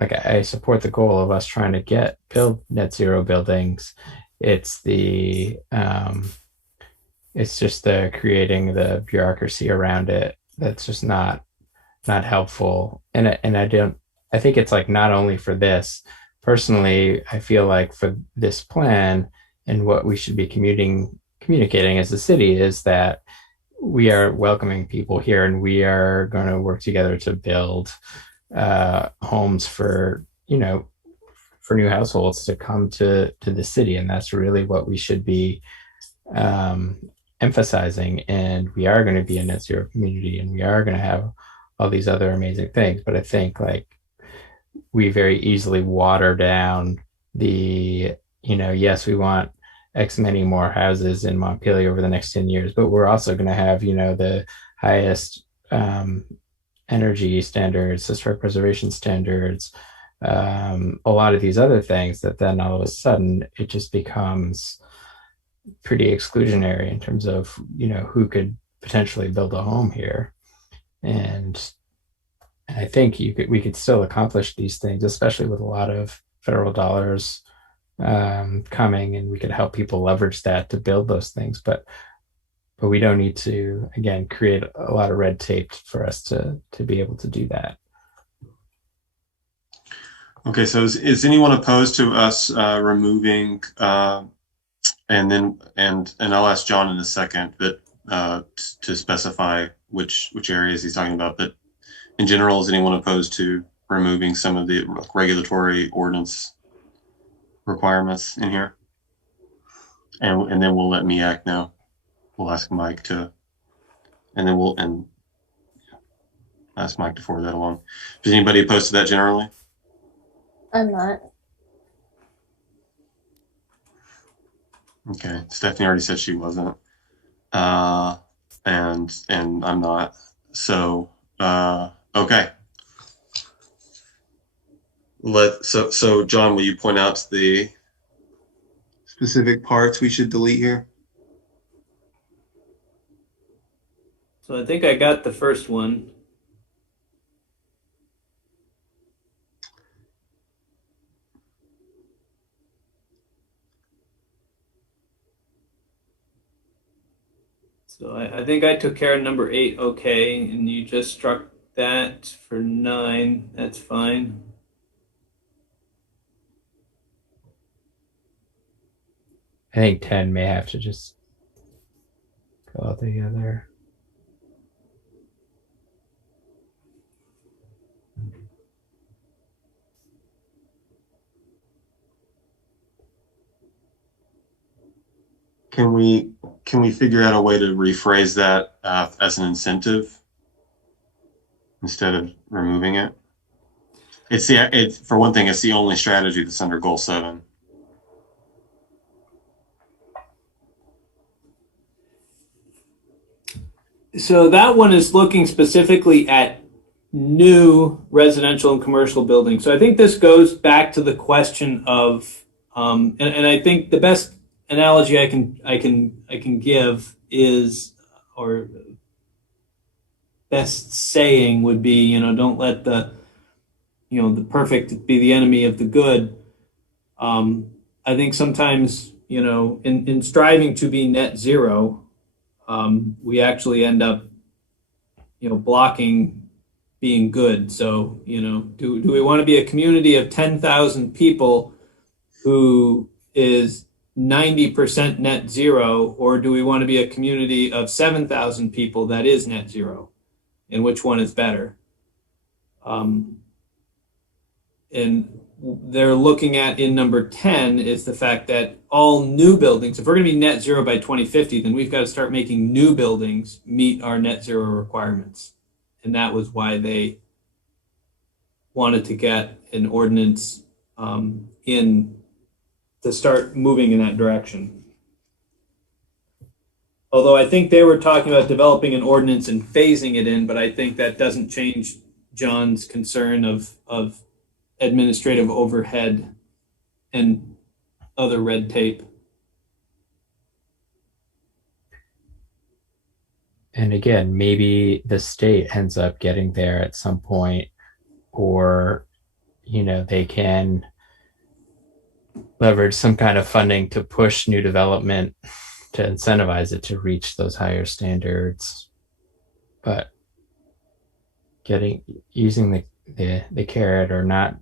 like, I support the goal of us trying to build net zero buildings. It's it's just the creating the bureaucracy around it that's just not helpful. And I think it's like, not only for this, personally, I feel like for this plan and what we should be communicating as a city is that we are welcoming people here, and we are going to work together to build homes for new households to come to the city. And that's really what we should be emphasizing. And we are going to be a net zero community, and we are going to have all these other amazing things. But I think, like, we very easily water down the, yes, we want X many more houses in Montpelier over the next 10 years, but we're also going to have, the highest energy standards, historic preservation standards, a lot of these other things, that then all of a sudden it just becomes pretty exclusionary in terms of, who could potentially build a home here. And I think we could still accomplish these things, especially with a lot of federal dollars coming, and we could help people leverage that to build those things. But we don't need to, again, create a lot of red tape for us to be able to do that. Okay, so is anyone opposed to us removing and I'll ask John in a second, but to specify which areas he's talking about. But in general, is anyone opposed to removing some of the regulatory ordinance requirements in here? And then we'll let MEAC know. We'll ask Mike to, and then we'll ask Mike to forward that along. Is anybody opposed to that generally? I'm not. Okay, Stephanie already said she wasn't, and I'm not. So okay. So John, will you point out the specific parts we should delete here? So I think I got the first one. So I think I took care of number 8, okay, and you just struck that for 9. That's fine. I think 10 may have to just go all together. Can we figure out a way to rephrase that as an incentive instead of removing it? For one thing, it's the only strategy that's under goal 7. So that one is looking specifically at new residential and commercial buildings. So I think this goes back to the question of, and I think the best analogy I can give is, or best saying would be, don't let the perfect be the enemy of the good. I think sometimes, in striving to be net zero, we actually end up, blocking being good. So, do we want to be a community of 10,000 people who is 90% net zero, or do we want to be a community of 7,000 people that is net zero? And which one is better? And they're looking at in number 10 is the fact that all new buildings, if we're going to be net zero by 2050, then we've got to start making new buildings meet our net zero requirements. And that was why they wanted to get an ordinance in to start moving in that direction. Although I think they were talking about developing an ordinance and phasing it in, but I think that doesn't change John's concern of administrative overhead and other red tape. And again, maybe the state ends up getting there at some point, or, they can leverage some kind of funding to push new development to incentivize it to reach those higher standards. But using the carrot, or not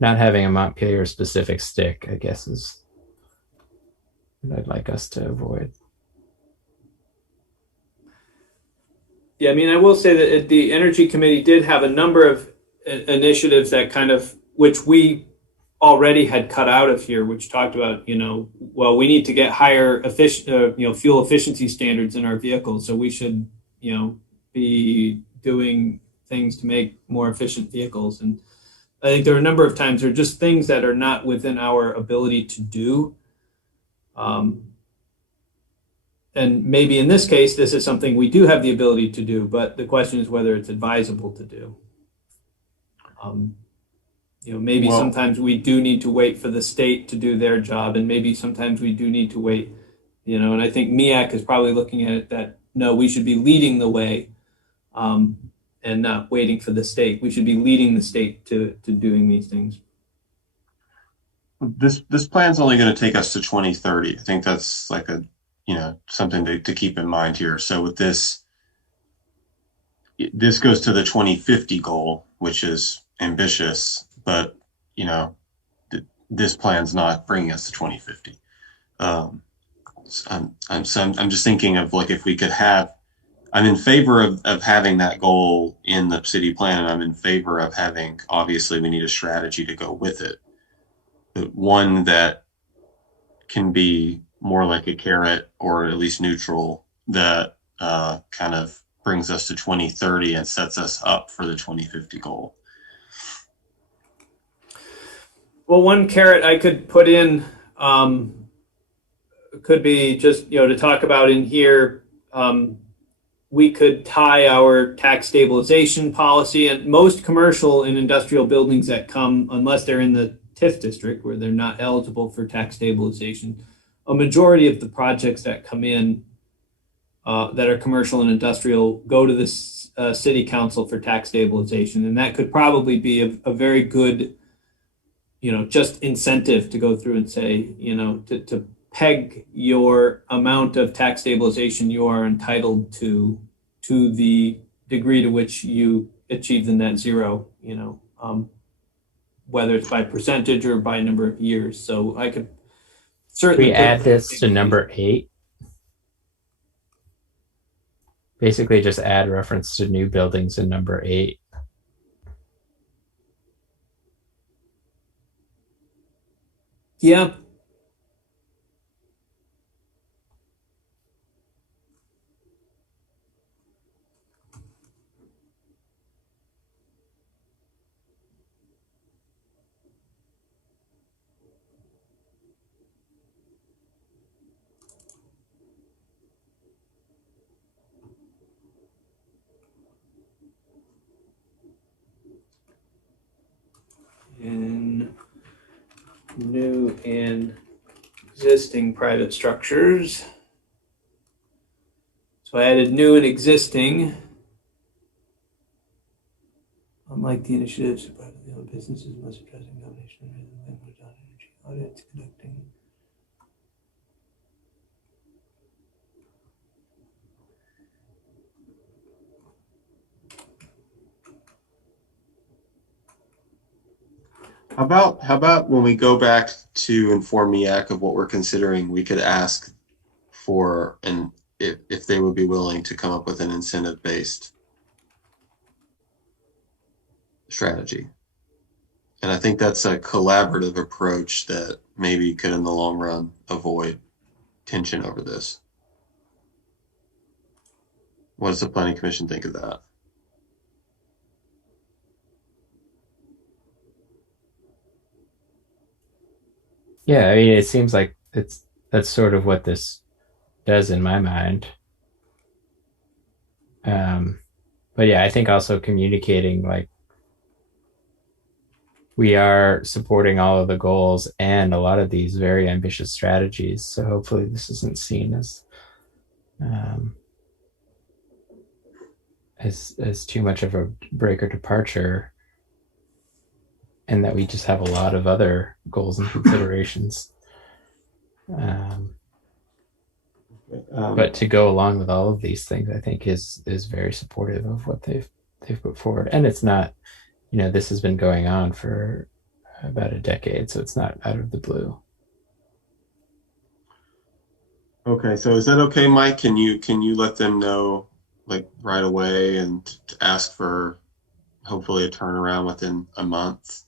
having a Montpelier specific stick, I guess, is what I'd like us to avoid. Yeah, I will say that the Energy Committee did have a number of initiatives that which we already had cut out of here, which talked about, we need to get higher fuel efficiency standards in our vehicles. So we should, be doing things to make more efficient vehicles. And I think there are a number of times there are just things that are not within our ability to do. And maybe in this case, this is something we do have the ability to do, but the question is whether it's advisable to do. Maybe sometimes we do need to wait for the state to do their job, and maybe sometimes we do need to wait, and I think MEAC is probably looking at it that, no, we should be leading the way. And and not waiting for the state. We should be leading the state to doing these things. This plan's only going to take us to 2030. I think that's like a, something to keep in mind here. So with this goes to the 2050 goal, which is ambitious, but this plan's not bringing us to 2050. I'm just thinking of like, if we could have, I'm in favor of having that goal in the city plan, and I'm in favor of having, obviously we need a strategy to go with it, but one that can be more like a carrot or at least neutral, that kind of brings us to 2030 and sets us up for the 2050 goal. Well, one carrot I could put in could be just, to talk about in here, we could tie our tax stabilization policy, and most commercial and industrial buildings that come, unless they're in the TIF district where they're not eligible for tax stabilization, a majority of the projects that come in that are commercial and industrial go to this city council for tax stabilization. And that could probably be a very good, just incentive to go through and say, to peg your amount of tax stabilization you are entitled to the degree to which you achieve the net zero, whether it's by percentage or by number of years. So I could certainly add this to number 8. Basically just add reference to new buildings in number 8. Yeah. In new and existing private structures. So I added new and existing. Unlike the initiatives of privately owned businesses, must address a combination of language on energy audits, conducting. How about when we go back to inform MEAC of what we're considering, we could ask for, and if they would be willing to come up with an incentive-based strategy. And I think that's a collaborative approach that maybe could in the long run avoid tension over this. What does the Planning Commission think of that? Yeah, I mean, it seems like that's sort of what this does in my mind. But yeah, I think also communicating, like, we are supporting all of the goals and a lot of these very ambitious strategies. So hopefully this isn't seen as too much of a break or departure, and that we just have a lot of other goals and considerations. But to go along with all of these things, I think is very supportive of what they've put forward. And it's not, this has been going on for about a decade, so it's not out of the blue. Okay, so is that okay, Mike? Can you let them know, like, right away, and to ask for hopefully a turnaround within a month,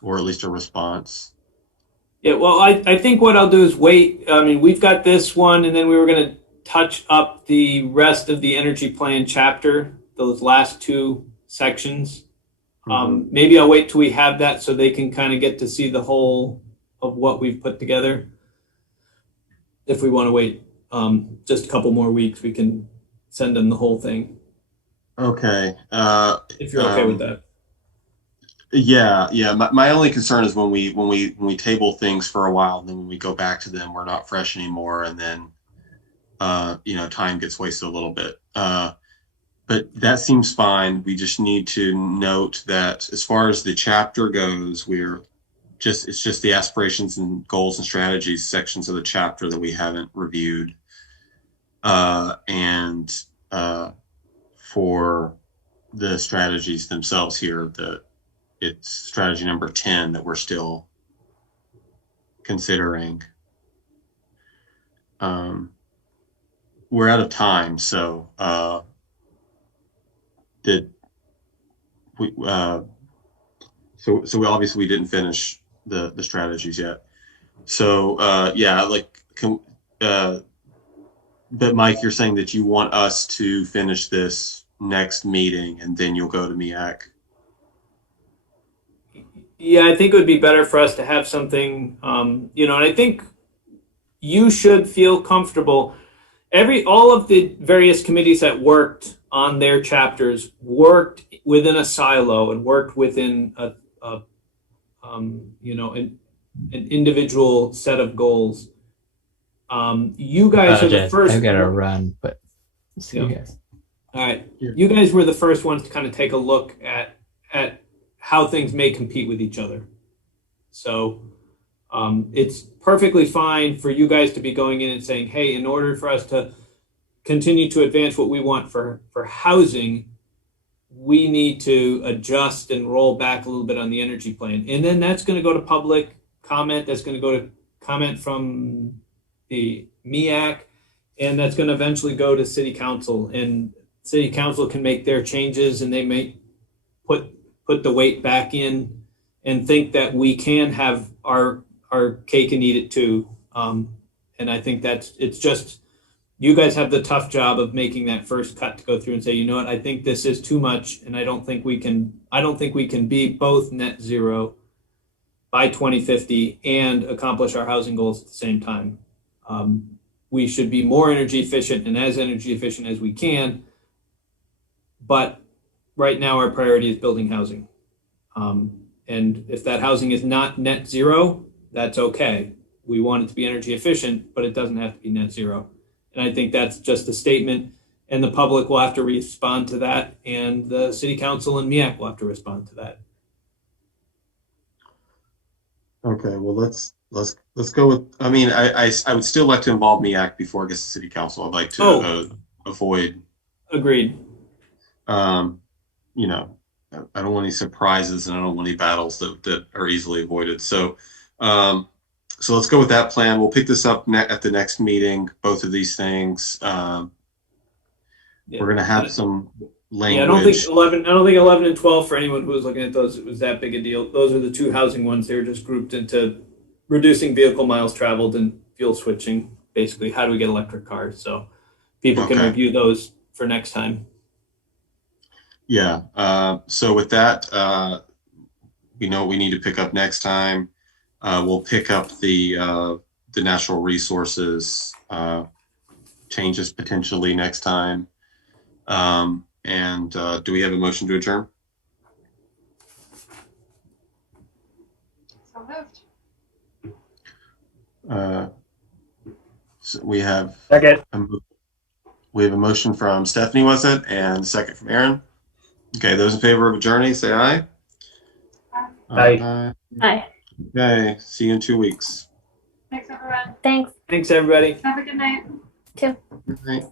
or at least a response? Yeah, well, I think what I'll do is wait. I mean, we've got this one, and then we were going to touch up the rest of the energy plan chapter, those last 2 sections. Maybe I'll wait till we have that so they can kind of get to see the whole of what we've put together. If we want to wait just a couple more weeks, we can send them the whole thing. Okay. If you're okay with that. Yeah. My only concern is when we table things for a while, and then when we go back to them, we're not fresh anymore, and then time gets wasted a little bit. but that seems fine. We just need to note that as far as the chapter goes, it's just the aspirations and goals and strategies sections of the chapter that we haven't reviewed. And for the strategies themselves here, it's strategy number 10 that we're still considering. We're out of time, so so we obviously we didn't finish the strategies yet. So yeah, but Mike, you're saying that you want us to finish this next meeting and then you'll go to MEAC. Yeah, I think it would be better for us to have something, and I think you should feel comfortable. All of the various committees that worked on their chapters worked within a silo and worked within an individual set of goals. You guys are the first. I've got to run, but see you guys. All right, you guys were the first ones to kind of take a look at how things may compete with each other. So it's perfectly fine for you guys to be going in and saying, hey, in order for us to continue to advance what we want for housing, we need to adjust and roll back a little bit on the energy plan. And then that's going to go to public comment. That's going to go to comment from the MEAC, and that's going to eventually go to city council. And city council can make their changes, and they may put the weight back in and think that we can have our cake and eat it too. And I think it's just, you guys have the tough job of making that first cut to go through and say, you know what, I think this is too much, and I don't think we can be both net zero by 2050 and accomplish our housing goals at the same time. We should be more energy efficient and as energy efficient as we can, but right now our priority is building housing. And if that housing is not net zero, that's okay. We want it to be energy efficient, but it doesn't have to be net zero. And I think that's just a statement, and the public will have to respond to that, and the city council and MEAC will have to respond to that. Okay, well let's go with. I mean, I would still like to involve MEAC before it gets to city council. I'd like to avoid. Agreed. I don't want any surprises, and I don't want any battles that are easily avoided. So let's go with that plan. We'll pick this up at the next meeting, both of these things. We're going to have some language. Yeah, I don't think 11 and 12, for anyone who was looking at those, it was that big a deal. Those are the two housing ones. They were just grouped into reducing vehicle miles traveled and fuel switching. Basically, how do we get electric cars? So people can review those for next time. Yeah. So with that, we know what we need to pick up next time. We'll pick up the natural resources changes potentially next time. And do we have a motion to adjourn? So moved. So we have Second. We have a motion from Stephanie, was it? And a second from Aaron. Okay, those in favor of adjourning, say aye. Aye. Hi. Okay, see you in 2 weeks. Thanks, everyone. Thanks. Thanks, everybody. Have a good night. Too. Good night.